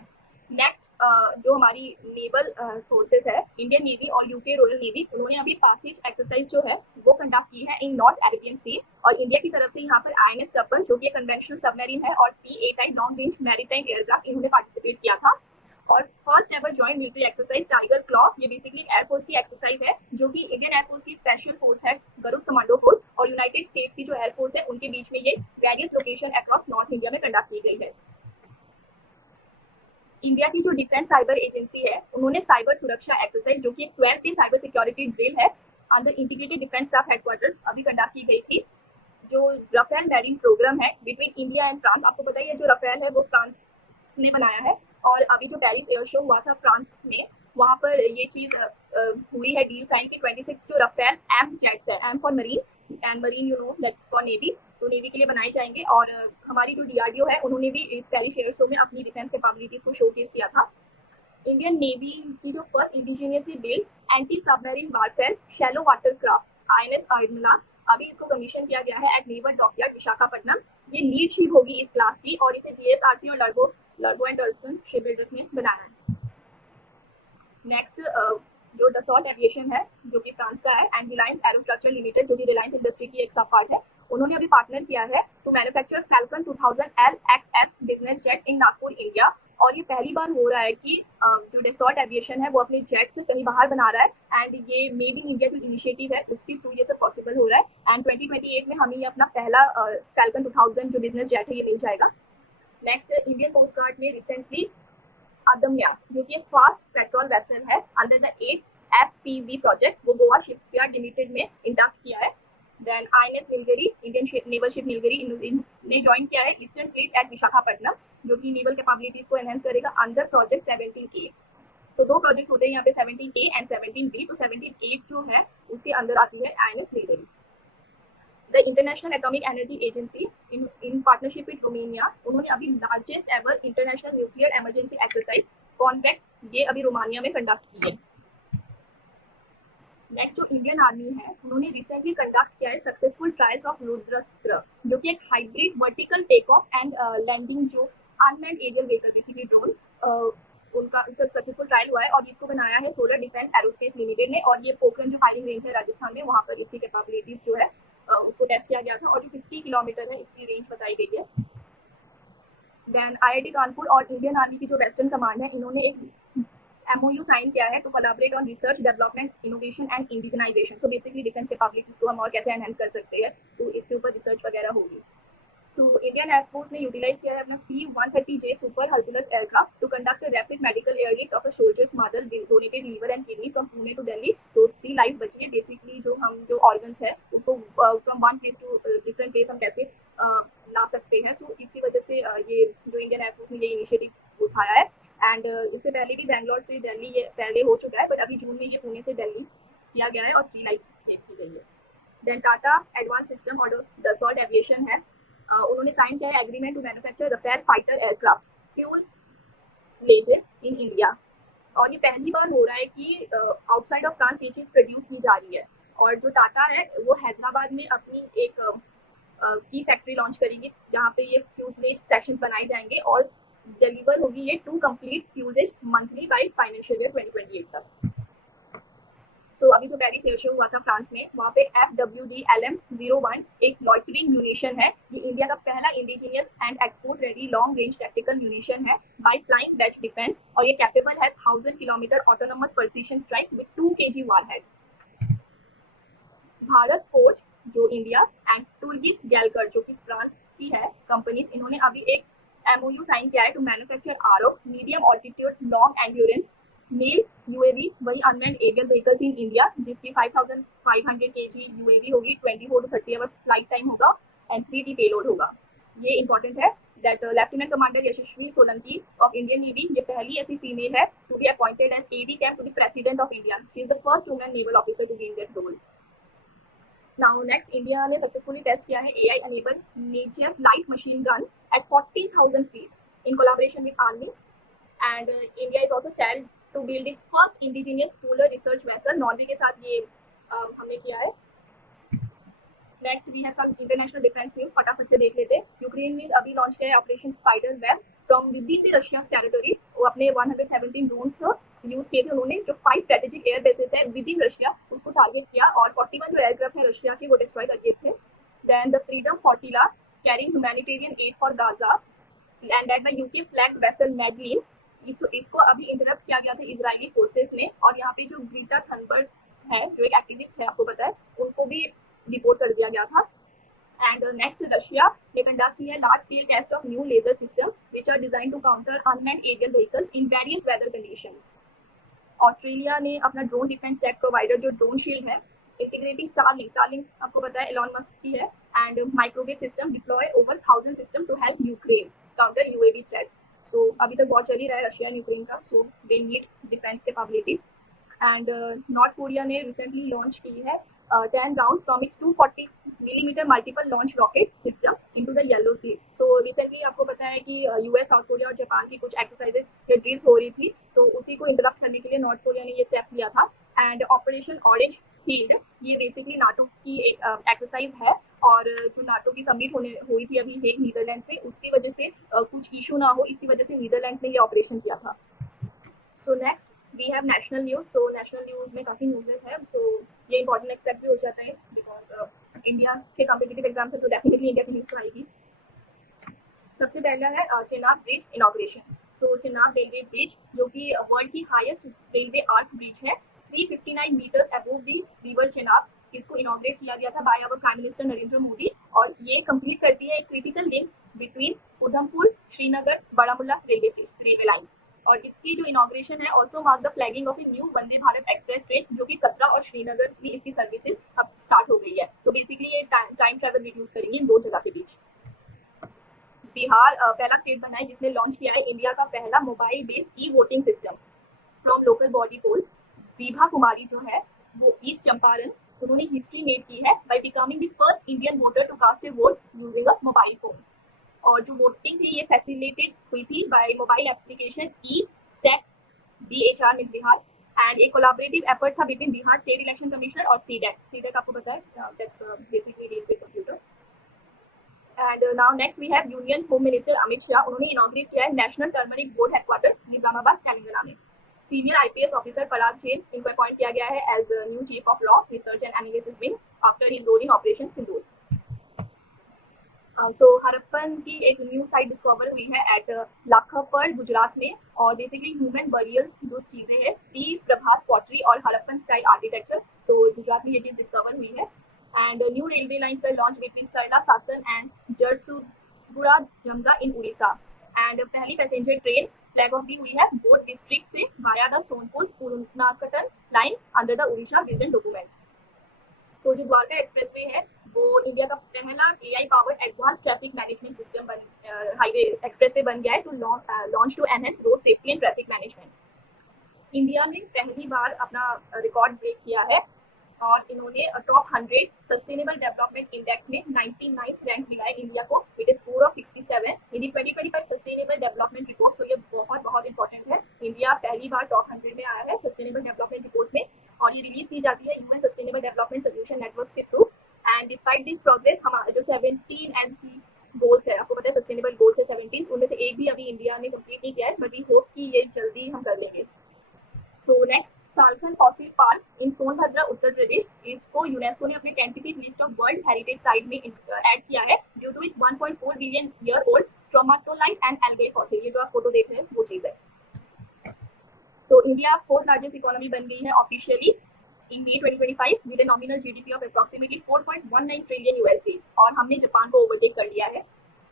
नेक्स्ट जो हमारी नेवल फोर्सेस है इंडियन नेवी और यूके रॉयल नेवी उन्होंने अभी पासेज एक्सरसाइज जो है वो कंडक्ट की है इन नॉर्थ अरेबियन सी और इंडिया की तरफ से यहाँ पर INS टप्पर जो कि कन्वेंशनल सबमरीन है और P-8I long range maritime aircraft इन्होंने पार्टिसिपेट किया था। और first ever joint military exercise tiger claw ये बेसिकली एयरफोर्स की एक्सरसाइज है जो कि इंडियन एयरफोर्स की स्पेशल फोर्स है गरुड़ कमांडो फोर्स और यूनाइटेड स्टेट्स की जो एयरफोर्स है उनके बीच में ये various location across north India में कंडक्ट की गई है। इंडिया की जो डिफेंस साइबर एजेंसी है उन्होंने साइबर सुरक्षा एक्सरसाइज जो कि एक 12th day cyber security drill है under integrated defence staff headquarters अभी कंडक्ट की गई थी। जो राफेल मैरिन प्रोग्राम है बिटवीन इंडिया एंड फ्रांस आपको पता ही है जो राफेल है वो फ्रांस ने बनाया है और अभी जो पेरिस एयर शो हुआ था फ्रांस में वहाँ पर ये चीज हुई है डील साइन की 26 जो राफेल एम जेट्स है M for marine and marine you know that's for navy तो नेवी के लिए बनाए जाएंगे। और हमारी जो डीआरडीओ है उन्होंने भी इस पेरिस एयर शो में अपनी डिफेंस कैपेबिलिटीज को शोकेस किया था। इंडियन नेवी की जो first indigenously build anti submarine warfare shallow water craft INS Urmila अभी इसको कमीशन किया गया है एट नेवल डॉकयार्ड विशाखापट्टनम। ये लीड शिप होगी इस क्लास की और इसे जीएसआरसी और लर्गो एंड टर्सन शिप बिल्डर्स ने बनाया है। नेक्स्ट जो डसॉल्ट एविएशन है जो कि फ्रांस का है, एंड रिलायंस एरोस्ट्रक्चर लिमिटेड जो कि रिलायंस इंडस्ट्री की एक सब पार्ट है, उन्होंने अभी पार्टनर किया है to manufacture Falcon 2000 LXF business jets in Nagpur India. और ये पहली बार हो रहा है कि जो डसॉल्ट एविएशन है वो अपने जेट्स से कहीं बाहर बना रहा है, एंड ये मेड इन इंडिया जो इनिशिएटिव है उसके थ्रू ये सब पॉसिबल हो रहा है। एंड 2028 में हमें ये अपना पहला फैल्कन 2000 जो बिजनेस जेट है ये मिल जाएगा। नेक्स्ट, इंडियन कोस्ट गार्ड ने रिसेंटली अदम्या जो कि एक फास्ट पेट्रोल वेसल है अंडर द 8 FPV प्रोजेक्ट, वो गोवा शिपयार्ड लिमिटेड में इंडक्ट किया है। Then INS Nilgiri, Indian naval ship Nilgiri ने ज्वाइन किया है ईस्टर्न फ्लीट एट विशाखापट्टनम, जो कि नेवल कैपेबिलिटीज को एनहांस करेगा अंडर प्रोजेक्ट 17A। तो दो प्रोजेक्ट्स होते हैं यहाँ पे 17A एंड 17B। तो 17A जो है उसके अंदर आती है INS Nilgiri. The international atomic energy agency in partnership with Romania, उन्होंने अभी largest ever international nuclear emergency exercise convex ये अभी रोमानिया में कंडक्ट की है। नेक्स्ट जो इंडियन आर्मी है उन्होंने रिसेंटली कंडक्ट किया है सक्सेसफुल ट्रायल्स ऑफ रुद्रस्त्र, जो कि एक hybrid vertical take off and landing जो unmanned aerial vehicle basically drone, उसका सक्सेसफुल ट्रायल हुआ है और इसको बनाया है सोलर डिफेंस एरोस्पेस लिमिटेड ने। और ये पोखरण जो फायरिंग रेंज है राजस्थान में, वहाँ पर इसकी कैपेबिलिटीज जो है उसको टेस्ट किया गया था और जो 50 किलोमीटर है इसकी रेंज बताई गई है। देन IIT कानपुर और इंडियन आर्मी की जो वेस्टर्न कमांड है इन्होंने एक MOU साइन किया है to collaborate on research development innovation and indigenisation. So basically defence capabilities को हम और कैसे एनहांस कर सकते हैं, सो इसके ऊपर रिसर्च वगैरह होगी। सो इंडियन एयरफोर्स ने यूटिलाइज किया है अपना C-130J super Hercules aircraft to conduct a rapid medical airlift of a soldiers mother donated liver and kidney from Pune to Delhi. तो 3 लाइफ बची है बेसिकली, जो हम जो ऑर्गन्स है उसको from one place to different place हम कैसे ला सकते हैं। सो इसकी वजह से ये जो इंडियन एयरफोर्स ने ये इनिशिएटिव उठाया है। एंड इससे पहले भी बैंगलोर से दिल्ली ये पहले हो चुका है, बट अभी जून में ये पुणे से दिल्ली किया गया है और 3 लाइफ सेव की गई है। देन टाटा एडवांस सिस्टम और डसॉल्ट एविएशन है, उन्होंने साइन किया है agreement to manufacture Rafale fighter aircraft fuselages in India. और ये पहली बार हो रहा है कि आउटसाइड ऑफ फ्रांस ये चीज़ प्रोड्यूस की जा रही है। और जो टाटा है वो हैदराबाद में अपनी एक की फैक्ट्री लॉन्च करेगी जहाँ पे ये फ्यूजलेज सेक्शंस बनाए जाएंगे और डिलीवर होगी ये 2 complete fuses monthly by financial year 2028 तक। सो अभी जो पेरिस एयर शो हुआ था फ्रांस में, वहाँ पे FWD-LM-01 एक लॉइटरिंग म्यूनिशन है। ये इंडिया का पहला indigenous and export ready long range tactical munition है बाय फ्लाइंग डच डिफेंस, और ये कैपेबल है 1000 kilometre autonomous precision strike with 2 kg warhead. Bharat forge जो इंडिया एंड टूर्गिस गैलकर जो कि फ्रांस की है कंपनीज, इन्होंने अभी एक MOU साइन किया है टू मैन्युफैक्चर आरओ medium altitude long endurance male UAV, वही unmanned aerial vehicles in India, जिसकी 5500 kg UAV होगी, 24 to 30 आवर फ्लाइट टाइम होगा एंड 3D पेलोड होगा। ये इंपॉर्टेंट है that lieutenant commander Yashasvi Solanki of Indian navy, ये पहली ऐसी फीमेल है to be appointed as AD camp to the president of India. She is the first women naval officer to be in that role. Now next, India ने successfully test किया है AI enabled नेचर light machine gun at 40,000 feet in collaboration with army, and India is also set to build its first indigenous polar research vessel. Norway के साथ ये हमने किया है। Next we have some international defence news, फटाफट से देख लेते हैं। यूक्रेन ने अभी लॉन्च किया है operation spider web from with in the Russian territory. वो अपने 117 ड्रोन्स यूज किए थे उन्होंने, जो 5 स्ट्रेटेजिक एयर बेसेस है विद इन रशिया उसको टारगेट किया, और 41 जो एयरक्राफ्ट है रशिया के वो डिस्ट्रॉय कर दिए थे। Then the freedom flotilla carrying humanitarian aid for Gaza and that the UK flag vessel Madleen, इसको अभी इंटरप्ट किया गया था इजरायली फोर्सेस ने। और यहाँ पे जो ग्रीटा थनबर्ग है जो एक एक्टिविस्ट है आपको पता है, उनको भी रिपोर्ट कर दिया गया था। एंड नेक्स्ट, रशिया ने कंडक्ट की है large scale test of new laser system which are designed to counter unmanned aerial vehicles in various weather conditions. Australia ने अपना ड्रोन डिफेंस टेक प्रोवाइडर जो ड्रोन शील्ड है इंटीग्रेटिंग स्टारलिंक आपको पता है एलॉन मस्क की है, and microwave system deploy over 1000 system to help Ukraine counter UAV threats. So अभी तक वॉर चल ही रहा है रशिया एंड यूक्रेन का, so they need defence capabilities. And North Korea ने रिसेंटली लॉन्च की है 10 rounds from its 240 millimetre multiple launch rocket system into the yellow sea. So recently आपको पता है कि US, साउथ कोरिया और जापान की कुछ एक्सरसाइजेस या ड्रिल्स हो रही थी, तो उसी को इंटरप्ट करने के लिए नॉर्थ कोरिया ने ये स्टेप लिया था। एंड ऑपरेशन ऑरेंज शील्ड, ये बेसिकली नाटो की एक एक्सरसाइज है, और जो नाटो की समिट हुई थी अभी हेग नीदरलैंड्स में, उसकी वजह से कुछ इशू ना हो, इसकी वजह से नीदरलैंड्स ने ये ऑपरेशन किया था। So next we have national news. So national news में काफ़ी न्यूज़ेस है, सो ये इंपॉर्टेंट एक्सेप्ट भी हो जाता है बिकॉज इंडिया के कॉम्पिटिटिव एग्जाम से तो डेफिनेटली इंडिया की न्यूज़ तो आएगी। सबसे पहला है चेनाब ब्रिज इनॉग्रेशन। सो चेनाब रेलवे ब्रिज जो कि वर्ल्ड की हाईएस्ट रेलवे आर्क ब्रिज है, 359 metres above the river Chenab, इसको इनॉग्रेट किया गया था by our prime minister Narendra Modi, और ये कंप्लीट करती है एक critical link between Udhampur Srinagar Baramulla railway line. और इसकी जो इनॉग्रेशन है also mark the flagging of a new Vande Bharat express train, जो कि कतरा और श्रीनगर में इसकी सर्विसेज अब स्टार्ट हो गई है। तो बेसिकली ये टाइम ट्रैवल रिड्यूस करेंगे इन दो जगह के बीच। बिहार पहला स्टेट बना है जिसने लॉन्च किया है इंडिया का पहला mobile based e voting system from local body polls. Vibha Kumari जो है वो ईस्ट चंपारण, उन्होंने हिस्ट्री मेड की है by becoming the first Indian voter to cast a vote using a mobile phone. और जो वोटिंग थी ये फैसिलिटेटेड हुई थी बाय मोबाइल एप्लीकेशन ई सेट BHR मिस बिहार, एंड एक कोलैबोरेटिव एफर्ट था between Bihar state election commissioner और सीडेक आपको पता है, that's basically deals with computer. And now next we have union home minister Amit Shah, उन्होंने इनॉग्रेट किया है national turmeric board headquarter Nizamabad Telangana में। Senior IPS officer Parag Jain, इनको अपॉइंट किया गया है as new chief of law research and analysis wing after his role in operation Sindoor. So Harappan की एक न्यू साइट डिस्कवर हुई है एट लाखापड़ गुजरात में, और बेसिकली ह्यूमन बरियल्स जो चीजें हैं टी प्रभास पॉटरी और Harappan style architecture, so Gujarat में ये चीज डिस्कवर हुई है। And new railway lines were launch between Sarla Sasan and Jharsuguda Jamga in Odisha. And पहली पैसेंजर ट्रेन फ्लैग ऑफ भी हुई है बोथ डिस्ट्रिक्ट से via the Sonepur Purunakatak line under the Odisha vision document. तो जो द्वारका एक्सप्रेसवे है वो इंडिया का पहला AI powered advance traffic management system highway expressway बन गया है to launch to enhance road safety and traffic management. India में पहली बार अपना रिकॉर्ड ब्रेक किया है और इन्होंने टॉप 100 सस्टेनेबल डेवलपमेंट इंडेक्स में 99th रैंक मिला है इंडिया को with score of 67 in the 2025 sustainable development report. So ये बहुत बहुत इंपॉर्टेंट है, इंडिया पहली बार टॉप 100 में आया है सस्टेनेबल डेवलपमेंट रिपोर्ट में, और ये रिलीज की जाती है UN sustainable development solution network के through. And despite this progress हमारे जो 17 एसडी गोल्स है, आपको पता है सस्टेनेबल गोल्स है 17, उनमें से एक भी अभी इंडिया ने कंप्लीट नहीं किया है, बट वी होप कि ये जल्दी हम कर लेंगे। So next, Salkhan fossil park in Sonbhadra Uttar Pradesh, इसको यूनेस्को ने अपने tentative list of world heritage site में ऐड किया है due to its 1.4 billion year old stromatolite and algae fossil. ये जो आप फोटो देख रहे हैं वो चीज है। So India fourth largest economy बन गई है officially in May 2025 with a nominal GDP of approximately 4.19 trillion USD, और हमने जापान को ओवरटेक कर लिया है।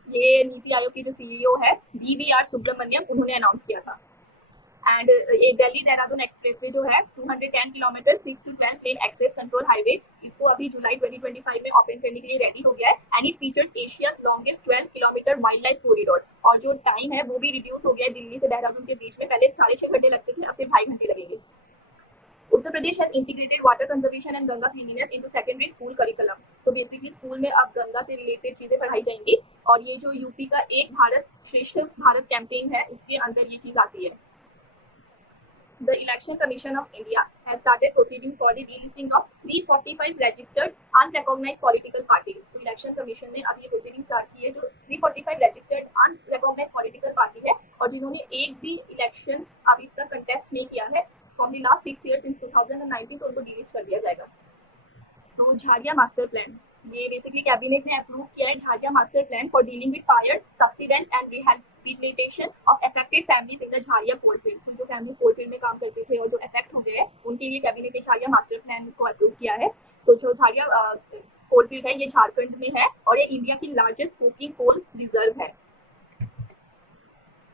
ये नीति आयोग के जो CEO है DVR सुब्रमण्यम, उन्होंने अनाउंस किया था। एंड ये दिल्ली देहरादून एक्सप्रेसवे जो है 210 kilometre 6 to 12 lane access control highway, इसको अभी जुलाई 2025 में ओपन करने के लिए रेडी हो गया है। And it features Asia's longest 12 kilometre wild life corridor, और जो टाइम है वो भी रिड्यूस हो गया है दिल्ली से देहरादून के बीच में, पहले 6.5 घंटे लगते थे, अब सिर्फ 2.5 घंटे लगेंगे। Uttar Pradesh has integrated water conservation and Ganga cleanliness into secondary school curriculum. So basically school में अब गंगा से रिलेटेड चीजें पढ़ाई जाएंगी, और ये जो यूपी का एक भारत श्रेष्ठ भारत कैंपेन है उसके अंदर ये चीज आती है। The Election Commission of India has started proceedings for the delisting of 345 registered unrecognized political parties. So Election Commission ने अब ये proceeding start की है जो 345 registered unrecognized political party है, और जिन्होंने एक भी इलेक्शन अभी तक कंटेस्ट नहीं किया है from the last 6 years since 2019, तो उनको डिलीट कर दिया जाएगा। सो झारिया मास्टर प्लान, ये बेसिकली कैबिनेट ने अप्रूव किया है Jharia master plan for dealing with fire subsidence and rehabilitation of affected families in the Jharia coalfield. So जो फैमिलीज कोलफील्ड में काम करते थे और जो अफेक्ट हो गए हैं उनके लिए कैबिनेट ने झारिया मास्टर प्लान को अप्रूव किया है। सो जो झारिया कोलफील्ड है ये झारखंड में है, और ये इंडिया की लार्जेस्ट कोकिंग कोल रिजर्व है।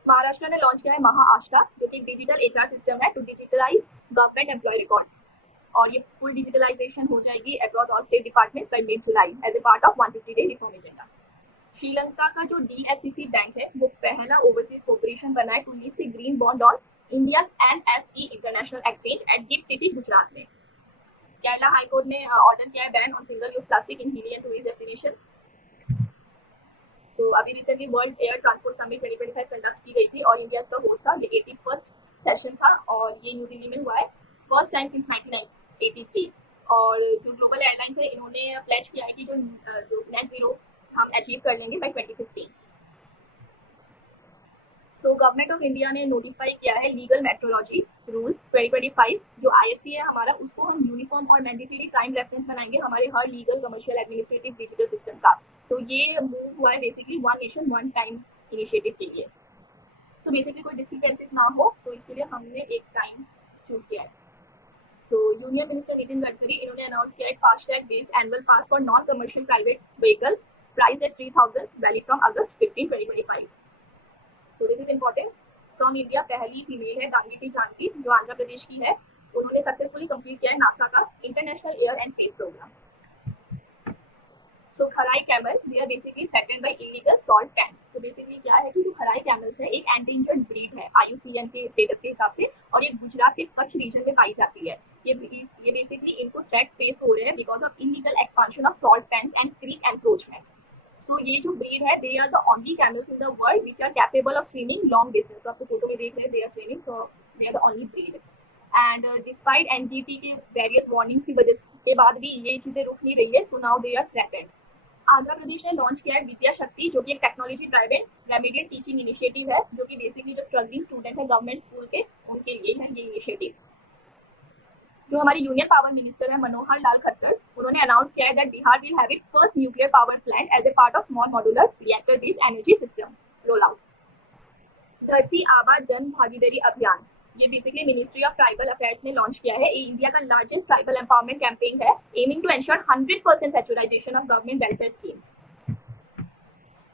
महाराष्ट्र ने लॉन्च किया है महाआष्टा, जो कि डिजिटल HR सिस्टम है to digitalise government employ records, और ये फुल डिजिटलाइजेशन हो जाएगी across all state departments by mid July as a part of 150 day reform agenda. Sri Lanka का जो DSCC बैंक है वो पहला ओवरसीज कॉर्पोरेशन बना है to list a green bond on India NSE international exchange at gift city Gujarat में। Kerala high court ने order किया है ban on single use plastic in hilly and tourist destination. So अभी recently world air transport summit 2025 conduct की गई थी, और India का होस्ट था, ये 81st सेशन था, और ये न्यू दिल्ली में हुआ है। First time since 1983। और जो ग्लोबल एयरलाइंस है इन्होंने प्लेज किया है कि जो नेट जीरो हम अचीव कर लेंगे by 2050। So government of India ने नोटिफाई किया है लीगल मेट्रोलॉजी रूल्स 2025। जो आईएसटी है हमारा, उसको हम यूनिफॉर्म और मैंडेटरी टाइम रेफरेंस बनाएंगे हमारे हर legal commercial administrative digital system का। सो ये मूव हुआ है basically one nation one time initiative के लिए। सो बेसिकली कोई डिस्क्रिपेंसीज ना हो तो इसके लिए हमने एक टाइम चूज किया है। तो यूनियन मिनिस्टर नितिन गडकरी इन्होंने अनाउंस किया है FASTag based annual pass for non commercial private vehicle, price at 3000, valid from August 15, 2025। So this is important. From India पहली फीमेल है दांगी जानकी, जो आंध्र प्रदेश की है। उन्होंने सक्सेसफुली कंप्लीट किया है नासा का international air and space program. So Kharai camel we are basically threatened by illegal salt pans. तो बेसिकली क्या है कि जो खराई कैमल्स है एक एंडेंजर्ड ब्रीड है आईयूसीएन के स्टेटस के हिसाब से, और ये गुजरात के कच्छ रीजन में पाई जाती है। ये बेसिकली इनको थ्रेट्स फेस हो रहे हैं because of illegal expansion of salt pans and creek encroachment. So ये जो ब्रीड है they are the only camels in the world which are capable of swimming long distance. तो आपको फोटो में देख रहे हैं they are swimming, so they are the only breed. And despite NGT के वेरियस वार्निंग्स की वजह के बाद भी ये चीजें रुक नहीं रही है, so now they are threatened. Andhra Pradesh ने लॉन्च किया है विद्या शक्ति, जो कि एक technology driven remedial teaching initiative है, जो कि बेसिकली जो स्ट्रगलिंग स्टूडेंट है गवर्नमेंट स्कूल के उनके लिए है ये इनिशिएटिव। जो हमारे यूनियन पावर मिनिस्टर है मनोहर लाल खट्टर, उन्होंने अनाउंस किया है that Bihar will have its first nuclear power plant as a part of small modular reactor based energy system roll out. Dharti Aaba Jan Bhagidari Abhiyan, ये basically ministry of tribal affairs ने लॉन्च किया है। ये इंडिया का लार्जेस्ट ट्राइबल एम्पावरमेंट कैंपेन है, aiming to ensure 100% saturation of government welfare schemes.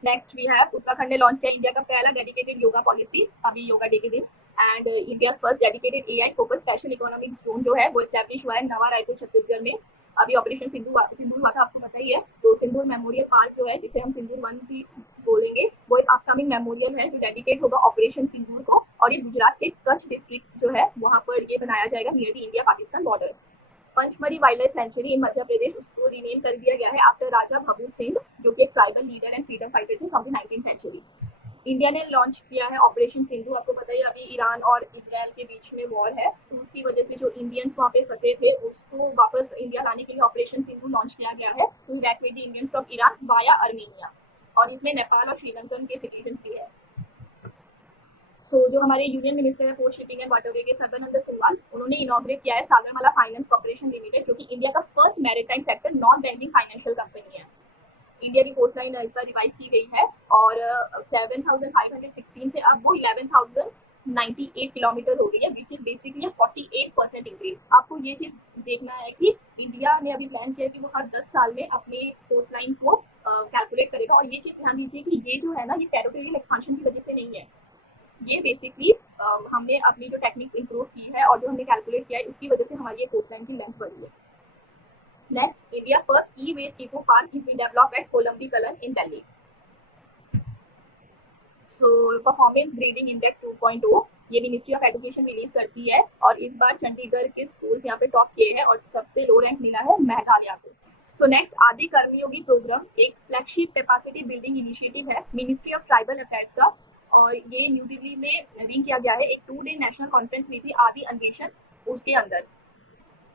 Next we have Uttarakhand ने launch किया India का पहला डेडिकेटेड योगा पॉलिसी अभी योगा डे के दिन। And India first dedicated AI focus special economic zone जो है वो एस्टैब्लिश हुआ है नवा रायपुर छत्तीसगढ़ में। अभी ऑपरेशन सिंदूर हुआ था, आपको पता ही है। तो सिंदूर मेमोरियल पार्क जो है, जिसे हम सिंदूर वन भी बोलेंगे, वो एक अपकमिंग मेमोरियल है जो डेडिकेट होगा ऑपरेशन सिंदूर को। और ये गुजरात के कच्छ डिस्ट्रिक्ट जो है वहाँ पर ये बनाया जाएगा near the India Pakistan border. Pachmarhi wildlife sanctuary in Madhya Pradesh, उसको रीनेम कर दिया गया है आफ्टर राजा भबू सिंह, जो कि एक tribal leader and freedom fighter थे from the 19th century. India ने लॉन्च किया है ऑपरेशन सिंधु। आपको पता ही अभी ईरान और इसराइल के बीच में वॉर है, तो उसकी वजह से जो इंडियंस वहाँ पे फंसे थे उसको वापस इंडिया लाने के लिए ऑपरेशन सिंधु लॉन्च किया गया है to evacuate the Indians from Iran via Armenia. और इसमें नेपाल और श्रीलंकन के सिटीजन्स भी है। जो हमारे यूनियन मिनिस्टर है पोर्ट शिपिंग एंड वाटरवे के सर्बानंद सोनोवाल, उन्होंने इनॉग्रेट किया है सागरमाला फाइनेंस कॉर्पोरेशन लिमिटेड, जो कि इंडिया का first maritime sector non banking financial company है। इंडिया की कोस्ट लाइन इस बार रिवाइज की गई है और 7,516 से अब वो 11,098 किलोमीटर हो गई है, विच इज बेसिकली 48% इंक्रीज। आपको ये चीज देखना है कि इंडिया ने अभी प्लान किया है कि वो हर 10 साल में अपने कोस्ट लाइन को कैलकुलेट करेगा। और ये चीज ध्यान दीजिए कि ये जो है ना, ये टेरिटोरियल एक्सपांशन की वजह से नहीं है, ये बेसिकली हमने अपनी जो टेक्निक्स इंप्रूव की है और जो हमने कैलकुलेट किया है उसकी वजह से हमारी कोस्ट लाइन की लेंथ बढ़ी है। Next, India first e-waste eco park is being developed at Kolambikalan in Delhi. So performance grading index 2.0 ये मिनिस्ट्री ऑफ एजुकेशन रिलीज करती है और इस बार चंडीगढ़ के स्कूल्स यहाँ पे टॉप किए हैं और सबसे लो रैंक मिला है मेघालय को। सो नेक्स्ट, आदि कर्मयोगी प्रोग्राम एक फ्लैगशिप कैपेसिटी बिल्डिंग इनिशिएटिव है मिनिस्ट्री ऑफ ट्राइबल अफेयर्स का, और ये न्यू दिल्ली में रिंग किया गया है। एक 2-day नेशनल कॉन्फ्रेंस हुई थी आदि अन्वेषण, उसके अंदर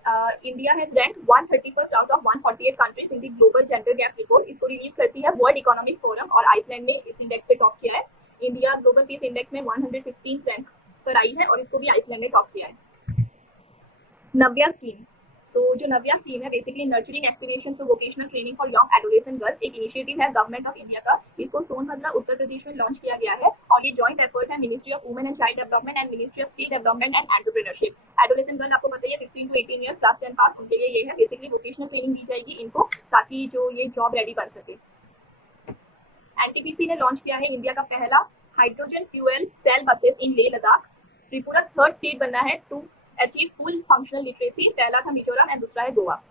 India has rank 131st out of 148 countries in the global gender gap report. इसको रिलीज करती है वर्ल्ड इकोनॉमिक फोरम और आइसलैंड ने इस इंडेक्स पे टॉप किया है। इंडिया ग्लोबल पीस इंडेक्स में 115 रैंक पर आई है और इसको भी आइसलैंड ने टॉप किया है। नव्या स्कीम, जो नव्या स्कीम है basically nurturing aspiration to vocational training for young adolescent girls, एक इनिशिएटिव है गवर्नमेंट ऑफ इंडिया का। इसको सोनभद्र उत्तर प्रदेश में लॉन्च किया गया है और ये जॉइंट एफर्ट है ministry of women and child development and ministry of skill development and entrepreneurship. Adolescent girl आपको पता है 16 to 18 ईयर्स क्लास 10 पास, उनके लिए ये है बेसिकली वोकेशनल ट्रेनिंग दी जाएगी इनको, ताकि जो ये जॉब रेडी बन सके। एनटीपीसी ने लॉन्च किया है इंडिया का पहला hydrogen fuel cell buses in Leh Ladakh. Tripura third state बनना है to achieve full functional literacy, पहला था मिजोरम एंड दूसरा है गोवा।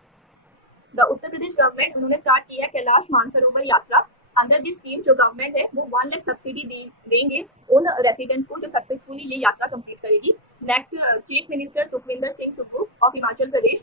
द उत्तर प्रदेश गवर्नमेंट उन्होंने स्टार्ट किया है Kailash Mansarovar Yatra. Under this scheme जो गवर्नमेंट है वो 1 लाख सब्सिडी देंगे उन रेसिडेंट्स को जो सक्सेसफुली ये यात्रा कंप्लीट करेगी। Next, chief minister Sukhvinder Singh Sukhu of Himachal Pradesh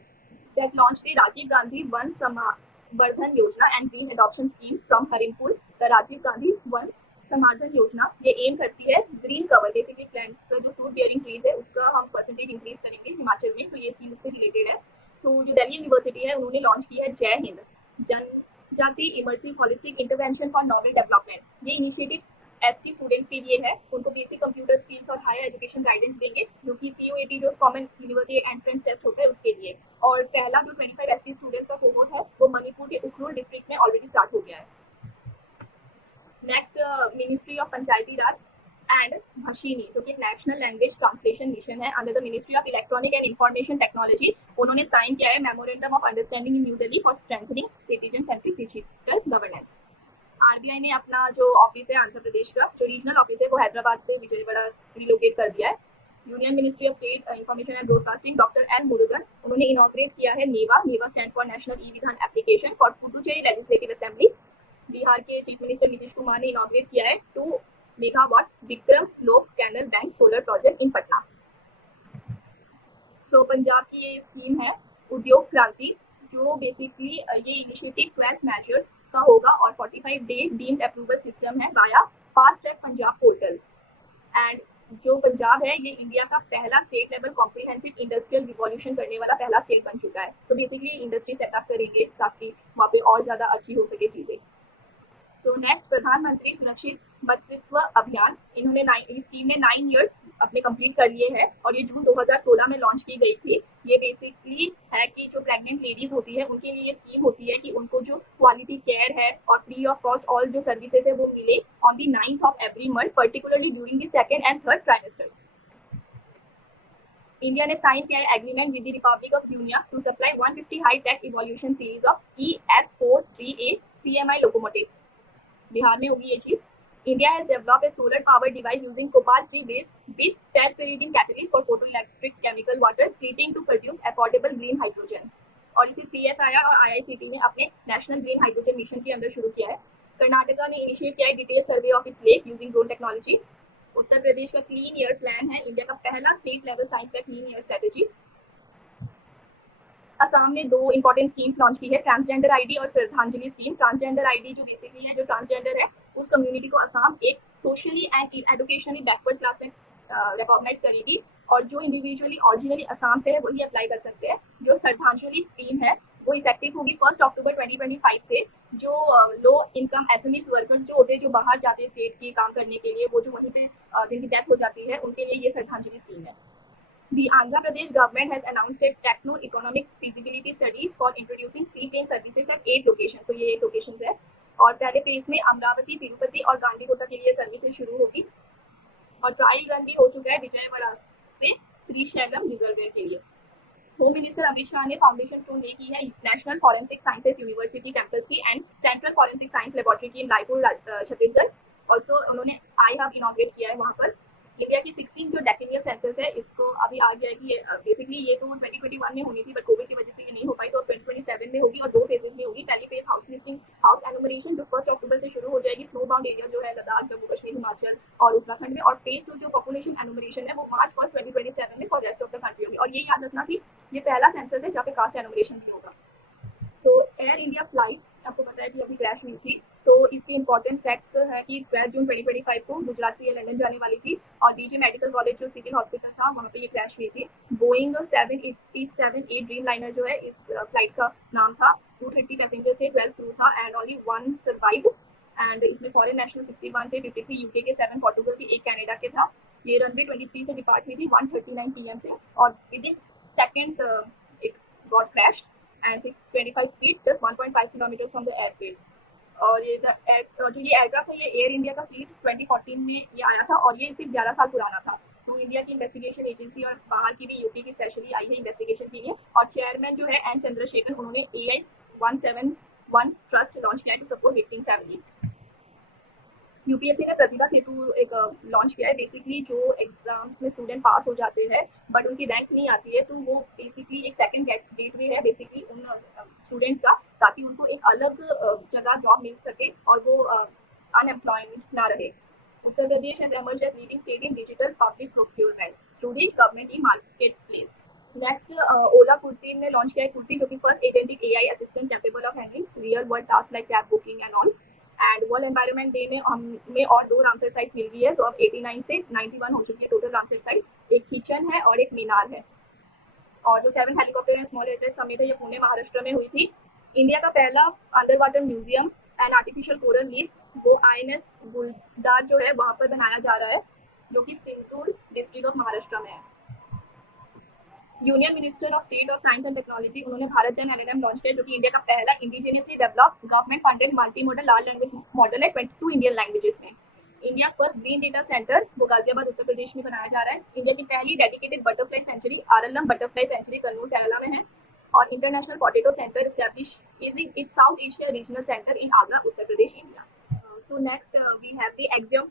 that launch the Rajiv Gandhi Van Samvardhan Yojana and green adoption scheme from Harimpur. The Rajiv Gandhi Van Samvardhan Yojana ये एम करती है ग्रीन कवर, बेसिकली प्लांट्स जो फ्रूट बियरिंग ट्रीज है उसका हम परसेंटेज इंक्रीज करेंगे हिमाचल में, तो ये स्कीम उससे रिलेटेड है। तो जो दिल्ली यूनिवर्सिटी है उन्होंने लॉन्च किया है जय हिंद जनजाति immersive holistic intervention for novel development. ये इनिशिएटिव एसटी स्टूडेंट्स के लिए है, उनको बेसिक कंप्यूटर स्किल्स और हायर एजुकेशन गाइडेंस देंगे, जो कि सीयूएटी जो कॉमन यूनिवर्सिटी एंट्रेंस टेस्ट होता है उसके लिए। और पहला जो 25 एसटी स्टूडेंट्स का कोहोर्ट है वो मणिपुर के उखरुल डिस्ट्रिक्ट में ऑलरेडी स्टार्ट हो गया है। Next, ministry of Panchayati Raj and Bhashini, जो कि नेशनल लैंग्वेज ट्रांसलेशन मिशन है under the ministry of electronic and information technology, उन्होंने साइन किया है memorandum of understanding in new Delhi for strengthening citizen centric digital governance. RBI ने अपना जो office है आंध्र प्रदेश का जो रीजनल ऑफिस है वो हैदराबाद से विजयवाड़ा रिलोकेट कर दिया है। Union ministry of state information and broadcasting doctor L Murugan, उन्होंने इनॉग्रेट किया है नेवा स्टैंड्स फॉर नेशनल ई विधान application for Puducherry legislative assembly. Bihar के चीफ मिनिस्टर नीतीश कुमार ने इनॉग्रेट किया है 2 megawatt Vikram Lok canal bank solar project in Patna. So Punjab की ये स्कीम है उद्योग क्रांति, जो बेसिकली ये इनिशिएटिव 12 मेजर्स का होगा और 45 डे डीम्ड अप्रूवल सिस्टम है via fast track Punjab portal. And जो पंजाब है ये इंडिया का पहला state level comprehensive industrial revolution करने वाला पहला स्टेट बन चुका है। सो बेसिकली इंडस्ट्री सेटअप करेंगे ताकि वहाँ पे और ज़्यादा अच्छी हो सके चीज़ें। सो नेक्स्ट, प्रधानमंत्री सुरक्षित मातृत्व अभियान, इन्होंने इस स्कीम ने 9 इयर्स अपने कंप्लीट कर लिए हैं और ये जून 2016 में लॉन्च की गई थी। ये बेसिकली है कि जो प्रेग्नेंट लेडीज होती है उनके लिए ये स्कीम होती है कि उनको जो क्वालिटी केयर है और फ्री ऑफ कॉस्ट ऑल जो सर्विसेज है वो मिले on the 9th of every month, particularly during the second and third trimesters. India ने साइन किया है agreement with the republic of Guinea to supply 150 high tech evolution series of ES43A CMI locomotives. Bihar में होगी ये चीज। India has developed a solar powered device using cobalt 3 based terpyridine catalyst for photoelectric chemical water splitting to produce affordable green hydrogen. और इसे CSIR और IICT ने अपने national green hydrogen mission के अंदर शुरू किया है। कर्नाटका ने इनिशिएट किया है detail survey of its lake using drone technology. Uttar Pradesh का क्लीन एयर प्लान है इंडिया का पहला स्टेट लेवल साइंस का क्लीन एयर स्ट्रेटेजी। असम ने 2 इंपॉर्टेंट स्कीम्स लॉन्च की है, ट्रांसजेंडर आईडी और श्रद्धांजलि स्कीम। ट्रांसजेंडर आईडी जो बेसिकली है जो ट्रांसजेंडर है उस कम्युनिटी को असम एक socially and educationally backward class में रिकॉग्नाइज करेगी और जो इंडिविजुअली ओरिजिनली असम से है वही अप्लाई कर सकते हैं। जो श्रद्धांजलि स्कीम है वो इफेक्टिव होगी 1 अक्टूबर 2025 से। जो लो इनकम एसएमई वर्कर्स जो होते हैं जो बाहर जाते हैं स्टेट के काम करने के लिए, वो जो वहीं पे जिनकी डेथ हो जाती है उनके लिए ये श्रद्धांजलि स्कीम है। The Andhra Pradesh government has announced a techno-economic feasibility study for introducing seaplane services at 8 locations. So ये 8 locations है और पहले फेज में अमरावती, तिरुपति और गांधीकोटा के लिए सर्विसेज शुरू होगी और ट्रायल रन भी हो चुका है विजयवाड़ा से श्रीशैलम रिजर्वेयर के लिए। होम मिनिस्टर अमित शाह ने फाउंडेशन स्टोन ले की है national forensic sciences university campus की and central forensic science laboratory की इन रायपुर छत्तीसगढ़। ऑल्सो उन्होंने आई हब इनॉग्रेट किया है वहाँ पर। इंडिया की 16 जो डेकेनियल सेंसस है इसको अभी आ गया है कि बेसिकली ये तो 2021 में होनी थी बट कोविड की वजह से ये नहीं हो पाई, तो 2027 में होगी और 2 फेजेज में होगी। पहली phase house listing house enumeration जो 1 अक्टूबर से शुरू हो जाएगी स्नो बाउंड एरिया जो है लद्दाख, जम्मू कश्मीर, हिमाचल और उत्तराखंड में, और फेज 2 जो पॉपुलेशन एनुमरेशन है वो मार्च 1, 2027 में for rest of the country होगी। और ये याद रखना कि ये पहला सेंसस है जहाँ पे कास्ट एनुमरेशन भी होगा। तो एयर इंडिया फ्लाइट आपको पता है कि अभी क्रैश हुई थी, तो इसके इंपॉर्टेंट फैक्ट्स है कि 12 जून 2025 को गुजरात से ये लंदन जाने वाली थी और डीजे मेडिकल कॉलेज जो सिविल हॉस्पिटल था वहाँ पे ये क्रैश हुई थी। बोइंग 787 ड्रीम लाइनर जो है इस फ्लाइट का नाम था। 230 पैसेंजर थे, 12 क्रू था एंड ओनली 1 सर्वाइव्ड। एंड इसमें फॉरेन नेशनल 61 थे, 53 यूके के, 7 पोर्टुगल के, 1 कनाडा के था। ये रनवे 23 से डिपार्ट हुई थी 1:39 PM से और with in seconds it got crash and 625 feet just 1.5 kilometre from the airfield. और ये जो ये एयरक्राफ्ट है ये एयर इंडिया का फ्लीट 2014 में ये आया था और ये सिर्फ 11 साल पुराना था। सो इंडिया की इन्वेस्टिगेशन एजेंसी और बाहर की भी यूपी की स्पेशली आई है इन्वेस्टिगेशन के लिए। और चेयरमैन जो है एन चंद्रशेखर, उन्होंने AI-171 ट्रस्ट लॉन्च किया है to support victim family. UPSC ने प्रतिभा सेतु एक लॉन्च किया है। बेसिकली जो एग्जाम्स में स्टूडेंट पास हो जाते हैं बट उनकी रैंक नहीं आती है तो वो बेसिकली एक सेकंड गेटवे है बेसिकली उन स्टूडेंट्स का, ताकि उनको एक अलग जगह जॉब मिल सके और वो अनएम्प्लॉयड ना रहे। Uttar Pradesh has emerged as leading state in digital public procurement through the government e marketplace. Next, Ola Kruti ने लॉन्च किया है कुर्ती, जो कि first agentic AI assistant capable of handling real world task like cab booking and all. And world environment day में हमें और 2 Ramsar sites मिल गई है। सो अब 89 से 91 हो चुकी है टोटल रामसर साइट। एक किचन है और एक मीनार है। और जो 7 helicopter and small aircraft summit है ये पुणे महाराष्ट्र में हुई थी। इंडिया का पहला under water museum and artificial coral reef वो INS गुलदार जो है वहाँ पर बनाया जा रहा है, जो कि सिंधुल डिस्ट्रिक्ट ऑफ महाराष्ट्र में है। Union minister of state of science and technology उन्होंने भारत जन LLM लॉन्च किया, जो कि इंडिया का पहला indigenously developed government funded multi modal large language model है 22 इंडियन लैंग्वेजेस में। India first green data centre वो गाजियाबाद उत्तर प्रदेश में बनाया जा रहा है। इंडिया की पहली dedicated butterfly sanctuary RLM butterfly sanctuary Kannur Kerala में है। और international potato centre establish is its south Asia regional centre in Agra Uttar Pradesh India. So next we have the Axiom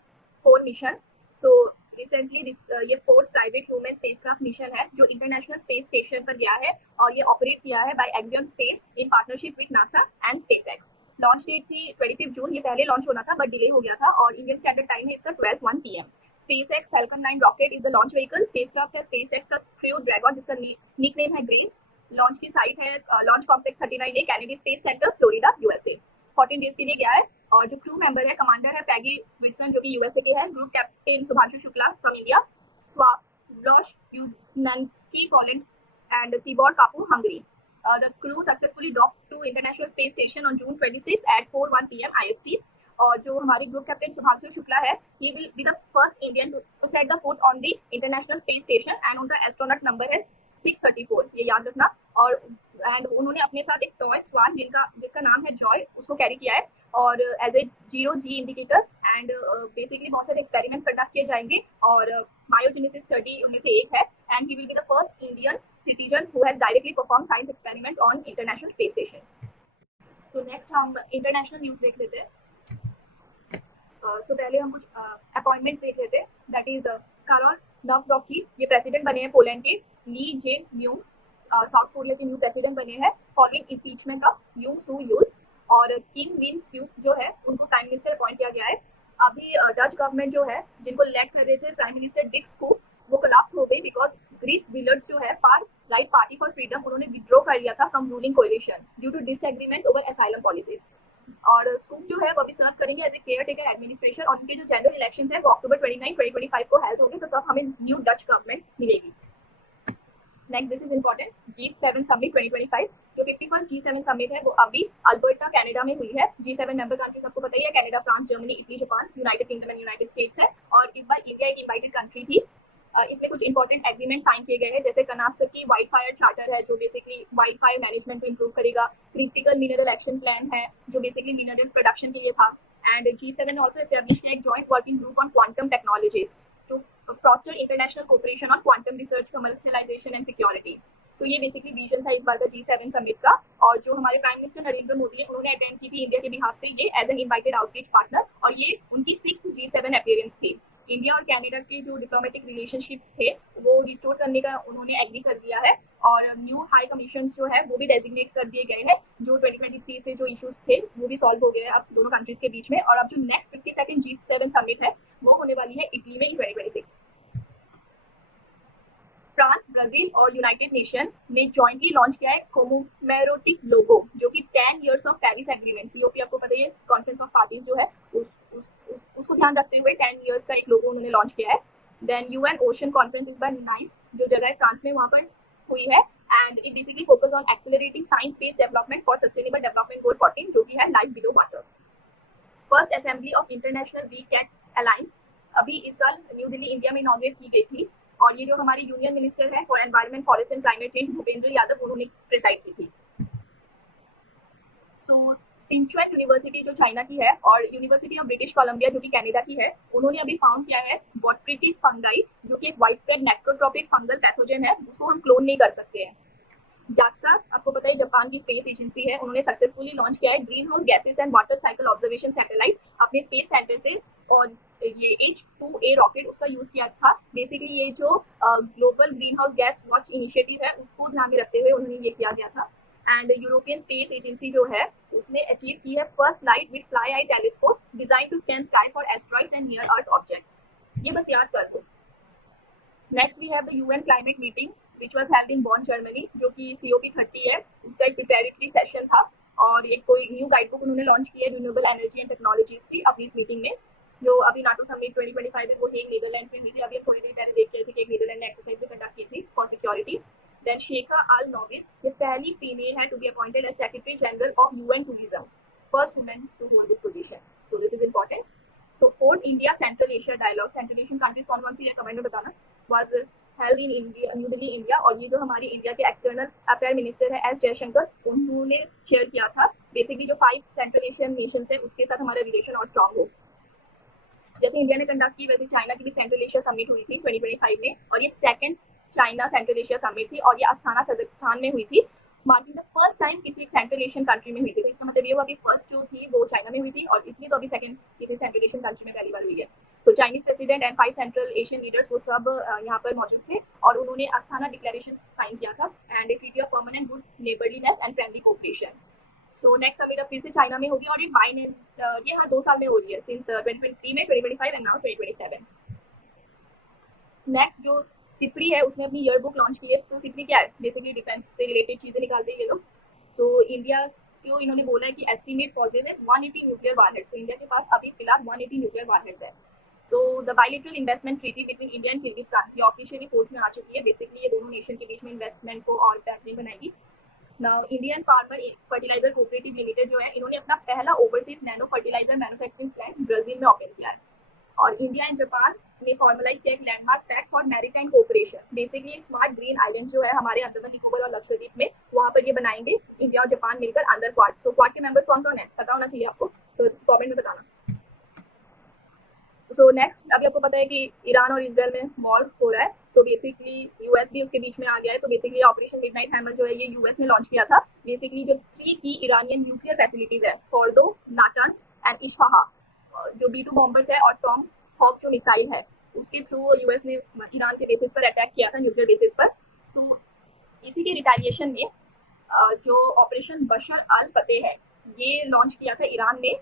4 mission. So recently ये 4th private human spacecraft mission है जो international space station पर गया है और ये ऑपरेट किया है by Axiom space in partnership with NASA and SpaceX. Launch date थी 25 जून। ये पहले लॉन्च होना था बट डिले हो गया था और इंडियन स्टैंडर्ड टाइम है इसका 12:01 PM। SpaceX Falcon 9 rocket is the launch vehicle. Spacecraft है SpaceX का क्रू ड्रैगन जिसका निकनेम है ग्रेस। लॉन्च की साइट है launch complex 39A Kennedy space centre Florida USA। 14 days के लिए गया है। और जो क्रू मेंबर है कमांडर है पैगी विल्सन जो कि USA के है। Group captain Shubhanshu Shukla from India, स्वावोश Uznanski Poland and Tibor Kapu Hungary. The crew successfully docked to International Space Station on June 26 at 4:01 PM IST. और जो हमारे ग्रुप कैप्टन सुभांशु शुक्ला है he will be the first Indian to set the foot on the International Space Station and उनका astronaut number है 634, ये याद रखना। और एंड उन्होंने अपने साथ एक टॉय स्वान जिसका नाम है जॉय उसको कैरी किया है और as a 0G indicator and basically बहुत सारे एक्सपेरिमेंट्स कंडक्ट किए जाएंगे और बायोजेनेसिस स्टडी उनमें से एक है and he will be the first Indian citizen who has directly performed science experiments on international space station. So next हम international news देख लेते हैं। So पहले हम कुछ अपॉइंटमेंट्स देख लेते हैं। दैट इज कारोल नवरोकी, ये प्रेसिडेंट बने हैं पोलैंड के। ली जे म्यूंग साउथ कोरिया के न्यू प्रेसिडेंट बने हैं फॉलोइंग इम्पीचमेंट ऑफ यूंग सू यूल्स। और किम विन स्यूक जो है उनको प्राइम मिनिस्टर अपॉइंट किया गया है। अभी डच गवर्नमेंट जो है जिनको इलेक्ट कर रहे थे प्राइम मिनिस्टर डिक्स को, वो कोलैप्स हो गई बिकॉज ग्रीक विलर्स जो है far right party for freedom उन्होंने विड्रॉ कर लिया था फ्रॉम रूलिंग कोalition due to disagreements over asylum policies. और स्कूप जो है वो अभी सर्व करेंगे as a caretaker administration और उनके जो जनरल इलेक्शंस है वो अक्टूबर 29, 2025 को हेल्ड होंगे, तो तब हमें न्यू डच गवर्नमेंट मिलेगी। Next this is important G7 summit 2025 जो 51st G7 समिट है वो अभी अल्बर्टा कनाडा में हुई है। G7 मेंबर कंट्रीज आपको पता ही है, Canada, France, Germany, Italy, Japan, United kingdom and United states है। और इस बार इंडिया एक इनवाइटेड कंट्री थी। इसमें कुछ इंपॉर्टेंट एग्रीमेंट साइन किए गए हैं जैसे कनासकी वाइल्ड फायर चार्टर है जो बेसिकली वाइल्ड फायर मैनेजमेंट को इंप्रूव करेगा। क्रिटिकल मिनरल एक्शन प्लान है जो बेसिकली मिनरल प्रोडक्शन के लिए था। एंड G7 ने ऑल्सो एस्टैब्लिश किया एक joint working group on quantum technologies to foster international cooperation on quantum research, commercialization and security. So ये बेसिकली विजन था इस बार का G7 समिट का। और जो हमारे प्राइम मिनिस्टर नरेंद्र मोदी है उन्होंने अटेंड की थी इंडिया के बिहाफ से ये as an invited outreach partner और ये उनकी 6th G7 अपीयरेंस थी। इंडिया और कनाडा के जो डिप्लोमेटिक रिलेशनशिप्स थे वो रिस्टोर करने का उन्होंने एग्री कर दिया है और न्यू हाई कमीशन जो है वो भी डेजिग्नेट कर दिए गए हैं। जो 2023 से जो इश्यूज थे वो भी सॉल्व हो गए हैं अब दोनों कंट्रीज के बीच में। और अब जो नेक्स्ट 52nd G7 समिट है वो होने वाली है इटली में 2026। फ्रांस, ब्राजील और यूनाइटेड नेशन ने जॉइंटली लॉन्च किया है कोमोमेरेटिव लोगो जो कि 10 years of Paris agreement, COP आपको पता ही है, कॉन्फ्रेंस ऑफ पार्टीज जो है उसको ध्यान रखते हुए 10 इयर्स का एक लोगो उन्होंने लॉन्च किया है। देन UN ओशन कॉन्फ्रेंस इस बार नाइस जो जगह है फ्रांस में वहाँ पर हुई है and it basically focus on accelerating science based development for sustainable development goal 14 जो कि है life below water. First assembly of international वी कैट अलायंस अभी इस साल न्यू दिल्ली इंडिया में इनॉग्रेट की गई थी और ये जो हमारे यूनियन मिनिस्टर है for environment, forest and climate change Bhupender Yadav उन्होंने प्रेसाइड की थी। सो सिंचुएन यूनिवर्सिटी जो चाइना की है और यूनिवर्सिटी ऑफ ब्रिटिश कोलंबिया जो कि कनाडा की है उन्होंने अभी फाउंड किया है बॉट्रिटिस फंगाई जो कि एक वाइड स्प्रेड नेक्रोट्रोपिक फंगल पैथोजन है, उसको हम क्लोन नहीं कर सकते हैं। जाक्सा आपको पता है जापान की स्पेस एजेंसी है, उन्होंने सक्सेसफुली लॉन्च किया है green house gases and water cycle observation satellite अपने स्पेस सेंटर से और ये H2A रॉकेट उसका यूज किया था। बेसिकली ये जो global green house gas watch initiative है उसको ध्यान में रखते हुए उन्होंने ये किया गया था। एंड यूरोपियन स्पेस एजेंसी जो है उसने अचीव की है first light with fly eye telescope design to scan sky for asteroids and near Earth objects. ये बस याद कर दो। Next we have the UN climate meeting which was held in Bonn, Germany जो कि COP30 है, उसका एक प्रिपरेटरी सेशन था और एक कोई न्यू गाइड बुक उन्होंने लॉन्च की है रिन्यूएबल एनर्जी एंड टेक्नोलॉजीज की अपनी इस मीटिंग में, जो अभी नाटो समिट 2025 है वो हेग नीदरलैंड्स में हुई थी। अभी हम थोड़ी देर पहले देख रहे थे कि एक नीदरलैंड ने एक्सरसाइज भी कंडक्ट की थी for security. Then Shaikha Al Nowais, ये पहली फीमेल है to be appointed as secretary general of UN tourism, first women to hold this position, so this is important. So fourth India central Asia dialogue, central Asian countries कौन कौन सी है comment में बताना, was held in India, New Delhi India. और ये जो हमारी इंडिया के एक्सटर्नल अफेयर मिनिस्टर है एस जयशंकर, उन्होंने शेयर किया था बेसिकली जो 5 सेंट्रल एशियन नेशंस है उसके साथ हमारा रिलेशन और स्ट्रॉन्ग हो। जैसे इंडिया ने कंडक्ट की वैसे चाइना की भी सेंट्रल एशिया समिट हुई थी 2025 में, और ये second China central Asia summit थी और ये अस्थाना कजाकिस्तान में हुई थी, मार्किंग द फर्स्ट टाइम किसी सेंट्रल एशियन कंट्री में हुई थी। तो इसका मतलब ये हुआ कि फर्स्ट जो थी वो चाइना में हुई थी और इसलिए तो अभी सेकंड किसी सेंट्रल एशियन कंट्री में पहली बार हुई है। So Chinese president and 5 central Asian leaders वो सब यहाँ पर मौजूद थे और उन्होंने अस्थाना डिक्लेरेशन साइन किया था and a treaty of permanent good neighbourliness and friendly cooperation. So next summit अब फिर से चाइना में होगी और ये हर 2 साल में हो रही है सिंस 2023 में, 2025 एंड नाउ 2027। नेक्स्ट जो सिप्री है उसने अपनी ईयर बुक लॉन्च की है। तो सिप्री क्या है, बेसिकली डिफेंस से रिलेटेड चीजें निकालते हैं ये लोग। सो इंडिया को इन्होंने बोला है कि एस्टिमेट पॉजिटिव है 180 न्यूक्लियर वारहेड्स, तो इंडिया के पास अभी फिलहाल 180 न्यूक्लियर वारहेड्स है। So the bilateral investment treaty between India and Kyrgyzstan ये ऑफिशियली फोर्स में आ चुकी है। बेसिकली ये दोनों नेशन के बीच में इन्वेस्टमेंट को और बेहतरीन बनाएगी। Now Indian farmer fertiliser cooperative limited जो है इन्होंने अपना पहला overseas nano fertiliser manufacturing plant Brazil में ओपन किया है। और इंडिया एंड जापान ने फॉर्मलाइज किया एक landmark pact for maritime cooperation, basically smart green islands जो है हमारे अंडमान निकोबार और लक्षद्वीप में, वहाँ पर ये बनाएंगे इंडिया और जापान मिलकर अंडर क्वाड। सो क्वाड के मेंबर्स कौन कौन है पता होना चाहिए आपको, तो कमेंट में बताना। सो नेक्स्ट अभी आपको पता है कि ईरान और इजराइल में वॉर हो रहा है। सो बेसिकली यूएस भी उसके बीच में आ गया है। तो बेसिकली ऑपरेशन मिडनाइट हैमर जो है ये यूएस ने लॉन्च किया था। बेसिकली जो 3 की ईरानियन न्यूक्लियर फैसिलिटीज है फोर्डो, नाटांज एंड इस्फहा, जो B2 बॉम्बर्स है और टॉम हॉक जो मिसाइल है उसके थ्रू यूएस ने ईरान के बेसिस पर अटैक किया था, न्यूक्लियर बेसिस पर। सो इसी के रिटेलिएशन में जो ऑपरेशन बशर अल फतेह है ये लॉन्च किया था ईरान ने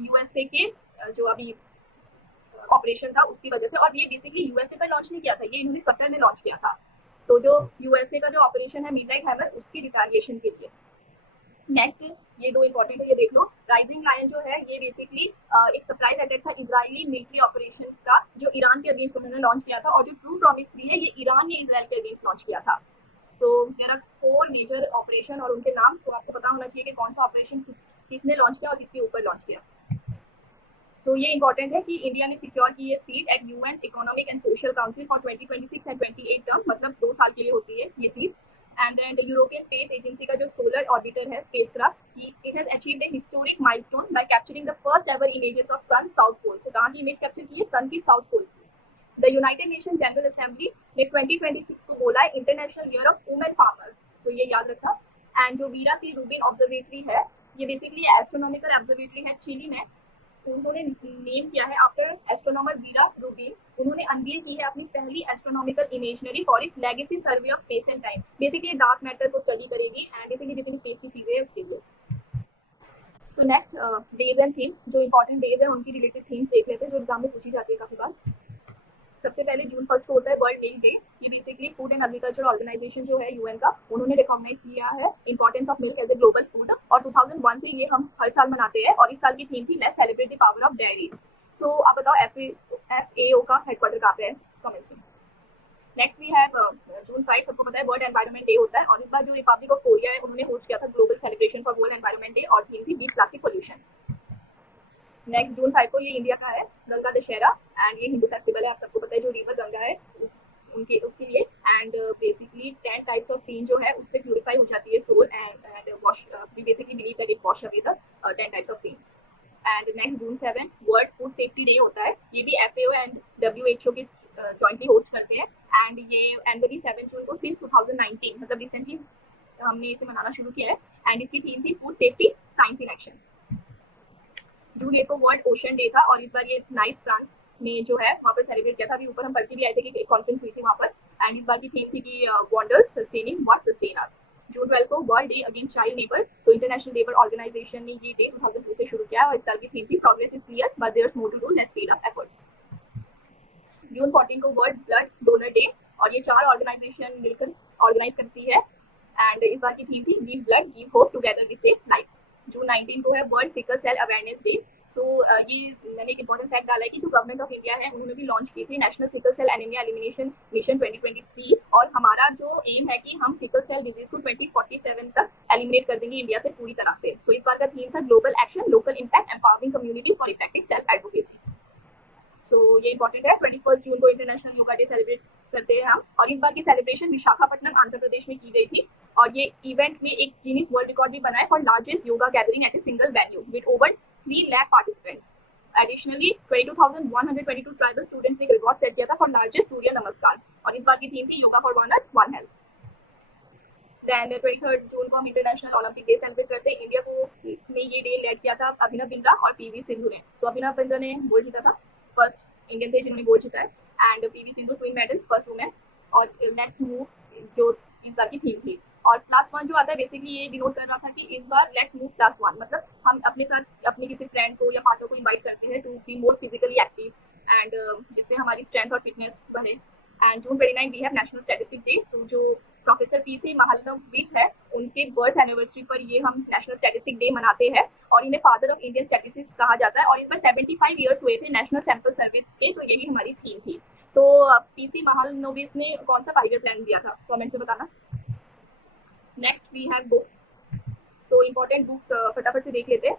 यूएसए के जो अभी ऑपरेशन था उसकी वजह से। और ये बेसिकली यूएसए पर लॉन्च नहीं किया था, ये इन्होंने कतर में लॉन्च किया था। तो जो यूएसए का जो ऑपरेशन है मिडनाइट हैमर उसकी रिटेलिएशन के लिए। नेक्स्ट ये 2 इंपॉर्टेंट है, ये देख लो। राइजिंग लायन जो है ये बेसिकली एक सरप्राइज अटैक था इजरायली मिलिट्री ऑपरेशन का जो ईरान के अगेंस्ट उन्होंने लॉन्च किया था। और जो ट्रू प्रॉमिस 3 है ये ईरान ने इजराइल के अगेंस्ट लॉन्च किया था। So there are 4 major operation और उनके नाम, सो आपको पता होना चाहिए कि कौन सा ऑपरेशन किसने लॉन्च किया और किसके ऊपर लॉन्च किया। सो ये इंपॉर्टेंट है कि इंडिया ने सिक्योर की है seat at UN economic and social council for 2026 and 28 term, मतलब 2 साल के लिए होती है ये seat. And then European space agency का जो सोलर ऑर्बिटर है spacecraft, it has achieved a historic milestone by capturing the first ever images of sun south pole. So कहाँ की इमेज कैप्चर की है, सन की साउथ पोल की। The United nation general assembly ने 2026 को बोला है international year of women farmer, तो ये याद रखा। एंड जो वीरा सी रूबिन ऑब्जर्वेटरी है ये बेसिकली एस्ट्रोनॉमिकल ऑब्जर्वेटरी है चिली में, उन्होंने नेम किया है आफ्टर एस्ट्रोनॉमर वीरा रूबिन। उन्होंने अनवील की है अपनी पहली astronomical imaginary for its legacy survey of space and time, basically dark matter को स्टडी करेगी एंड बेसिकली जितनी स्पेस की चीजें हैं उसके लिए। So next days and themes, जो इंपॉर्टेंट डेज है उनकी रिलेटेड थीम्स देख लेते हैं जो एग्जाम में पूछी जाती है काफी बार। सबसे पहले जून 1 को होता है वर्ल्ड मिल्क डे। ये basically food and agriculture organisation जो है यूएन का, उन्होंने रिकॉग्नाइज किया है importance of milk as a global food और 2001 से ये हम हर साल मनाते हैं। और इस साल की थीम थी let's celebrate the power of dairy. So आप बताओ FAO का हेडक्वार्टर कहाँ पे है, कमेंट्स में। नेक्स्ट वी हैव जून 5, सबको पता है वर्ल्ड एनवायरनमेंट डे होता है। और इस बार जो रिपब्लिक ऑफ कोरिया है उन्होंने होस्ट किया था global celebration for world environment day और थीम थी beat plastic pollution. Next June 5 को ये इंडिया का है गंगा दशहरा एंड ये हिंदू फेस्टिवल है, आप सबको पता है। जो रिवर गंगा है उसके लिए and basically 10 types of sins जो है उससे प्यूरिफाई हो जाती है soul and wash, we basically believe that it wash away the 10 types of sins. And next June 7 world food safety day होता है, ये भी FAO एंड WHO के जॉइंटली होस्ट करते हैं। एंड ये एनुअली 7 जून को सिंस 2019 मतलब रिसेंटली हमने इसे मनाना शुरू किया है। एंड इसकी थीम थी food safety science in action. June 8 को वर्ल्ड ओशन डे था और इस बार ये नाइस फ्रांस में जो है वहाँ पर सेलिब्रेट किया था। अभी ऊपर हम पढ़ के भी आए थे कि एक कॉन्फ्रेंस हुई थी वहाँ पर। एंड इस बार की थीम थी कि wonder sustaining what sustain us. June 12 को world day against child labour, so international labour organisation ने ये डे 2002 से शुरू किया और इस साल की थीम थी progress is clear but there is more to do, let's speed up efforts. June 14 को वर्ल्ड ब्लड डोनर डे और ये 4 ऑर्गेनाइजेशन मिलकर ऑर्गेनाइज करती है। एंड इस बार की थीम थी give blood give hope together we save lives. June 19 को है world sickle cell awareness day. So ये मैंने एक इंपॉर्टेंट फैक्ट डाला है कि जो गवर्नमेंट ऑफ इंडिया है उन्होंने भी लॉन्च की थी national sickle cell anaemia elimination mission 2023, और हमारा जो एम है कि हम सिकल सेल डिजीज को 2047 तक एलिमिनेट कर देंगे इंडिया से पूरी तरह से। तो इस बार का थीम था global action local impact empowering communities for effective self advocacy. So ये इंपॉर्टेंट है। 21 जून को इंटरनेशनल योगा डे सेलिब्रेट करते हैं हम, और इस बार की सेलिब्रेशन विशाखापट्टनम आंध्र प्रदेश में की गई थी, और ये इवेंट में एक गिनीज वर्ल्ड रिकॉर्ड भी बना है for largest yoga gathering at a single venue with over 3 lakh participants. Additionally 22,122 tribal students ने रिकॉर्ड सेट किया था फॉर लार्जेस्ट सूर्य नमस्कार, और इस बार की थीम थी yoga for one earth one health. Then 23 June को हम इंटरनेशनल ओलंपिक डे सेलिब्रेट करते हैं। इंडिया को में ये डे लेड किया था अभिनव बिंद्रा और पीवी सिंधु ने। सो अभिनव बिंद्रा ने गोल्ड जीता था, फर्स्ट इंडियन थे जिन्होंने गोल्ड जीता है, and PV Sindhu twin medal first women. और लेट्स मूव जो इस बार की थीम थी, और +1 जो आता है बेसिकली ये डिनोट कर रहा था कि इस बार लेट्स मूव +1, मतलब हम अपने साथ अपने किसी फ्रेंड को या पार्टनर को इनवाइट करते हैं to be more physically active and जिससे हमारी स्ट्रेंथ और फिटनेस बढ़े। And June 29 we have national statistic day. तो जो प्रोफेसर पीसी महालनोबिस है उनके बर्थ एनिवर्सरी पर ये हम नेशनल स्टैटिस्टिक डे मनाते हैं, और इन्हें फादर ऑफ इंडियन स्टैटिस्टिक्स कहा जाता है, और इस बार 75 ईयर्स हुए थे नेशनल सैंपल सर्वे पे, तो यही हमारी थीम थी। सो पीसी महालनोबिस ने कौन सा 5 ईयर प्लान दिया था कमेंट्स में बताना। Next we have books. So important books फटाफट से देख लेते हैं।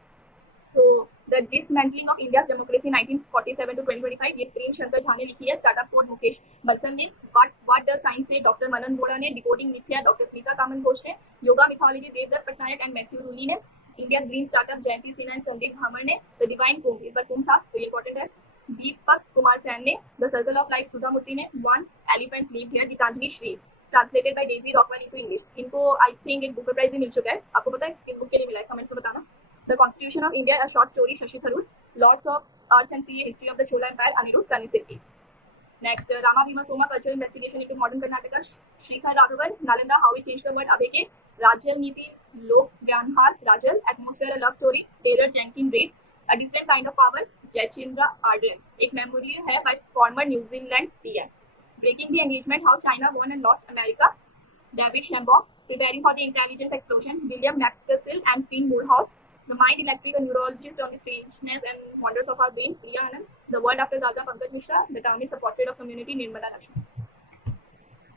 So the dismantling of India's democracy 1947 to 2025, ये प्रेम शंकर झा ने लिखी है। स्टार्टअप कोड मुकेश बंसल ने। व्हाट द साइंस से डॉक्टर मनन बोरा ने। डिकोडिंग मिथ्या डॉक्टर स्मिता कामन घोष ने। Yoga mythology Devdutt Pattanaik and Matthew Rooley ने। India green startup Jayant Sinha and Sandeep Bhammer ने। द डिवाइन कुंभ, इस बार कुंभ था तो ये इंपॉर्टेंट है, दीपक कुमार सैन ने। The circle of life Sudha Murty ने। One elephants live here Geetanjali Shree, translated by Daisy Rockwell into English. इनको आई थिंक एक बुक प्राइज भी मिल चुका है, आपको पता है किस बुक के लिए मिला है कमेंट्स में बताना। The Constitution of India, a short story, Shashi Tharoor. Lords of Earth and Sea, a history of the Chola Empire, Anirudh Kanisetti. Next, Rama Bhima Soma, cultural investigation into modern Karnataka, Srikhar Raghavan. Nalanda, how we changed the world, Abheke. Rajal Niti, Lok Vyanhar, Rajal. Atmosphere, a love story, Taylor Jenkins Reid. A different kind of power, Jayachandra Arden. एक memory है by former New Zealand PM. Breaking the engagement, how China won and lost America, David Shambaugh. Preparing for the intelligence explosion, William McCaskill and Finn Moorhouse. The Mind Electric, a neurologist on the strangeness and wonders of our brain, Priya Anand. The World After Gaga, Pankaj Mishra. The Town is supported of community, Nirmala Lakshmi.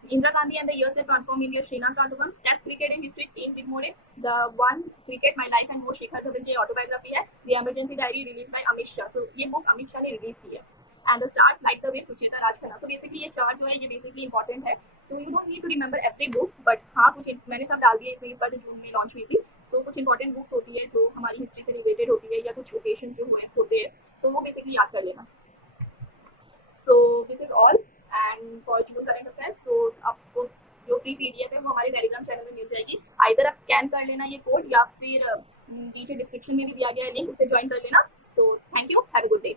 Indira Gandhi and the Years That Transformed India, Srinath Raghavan. Test Cricket and History, Ian Bigmore. The One Cricket, My Life and More, Shikhar Dhawan की autobiography है. The Emergency Diary, released by Amit Shah. So ये book Amit Shah ने release की है. And the Stars Light the Way, Sucheta राजखन्ना. So basically ये चार जो है ये basically important है. So you don't need to remember every book, but हाँ कुछ मैंने सब डाल दिए इसमें, इस बार जो जून में लॉन्च हुई थी। तो कुछ इंपॉर्टेंट बुक्स होती है जो हमारी हिस्ट्री से रिलेटेड होती है या कुछ ओकेशंस जो हुए होते हैं, सो वो बेसिकली याद कर लेना। सो this is all and for June current affairs. तो आपको जो फ्री पीडीएफ है वो हमारे टेलीग्राम चैनल में मिल जाएगी। आइदर आप स्कैन कर लेना ये कोड, या फिर नीचे डिस्क्रिप्शन में भी दिया गया है लिंक, उससे ज्वाइन कर लेना। So thank you, have a good day.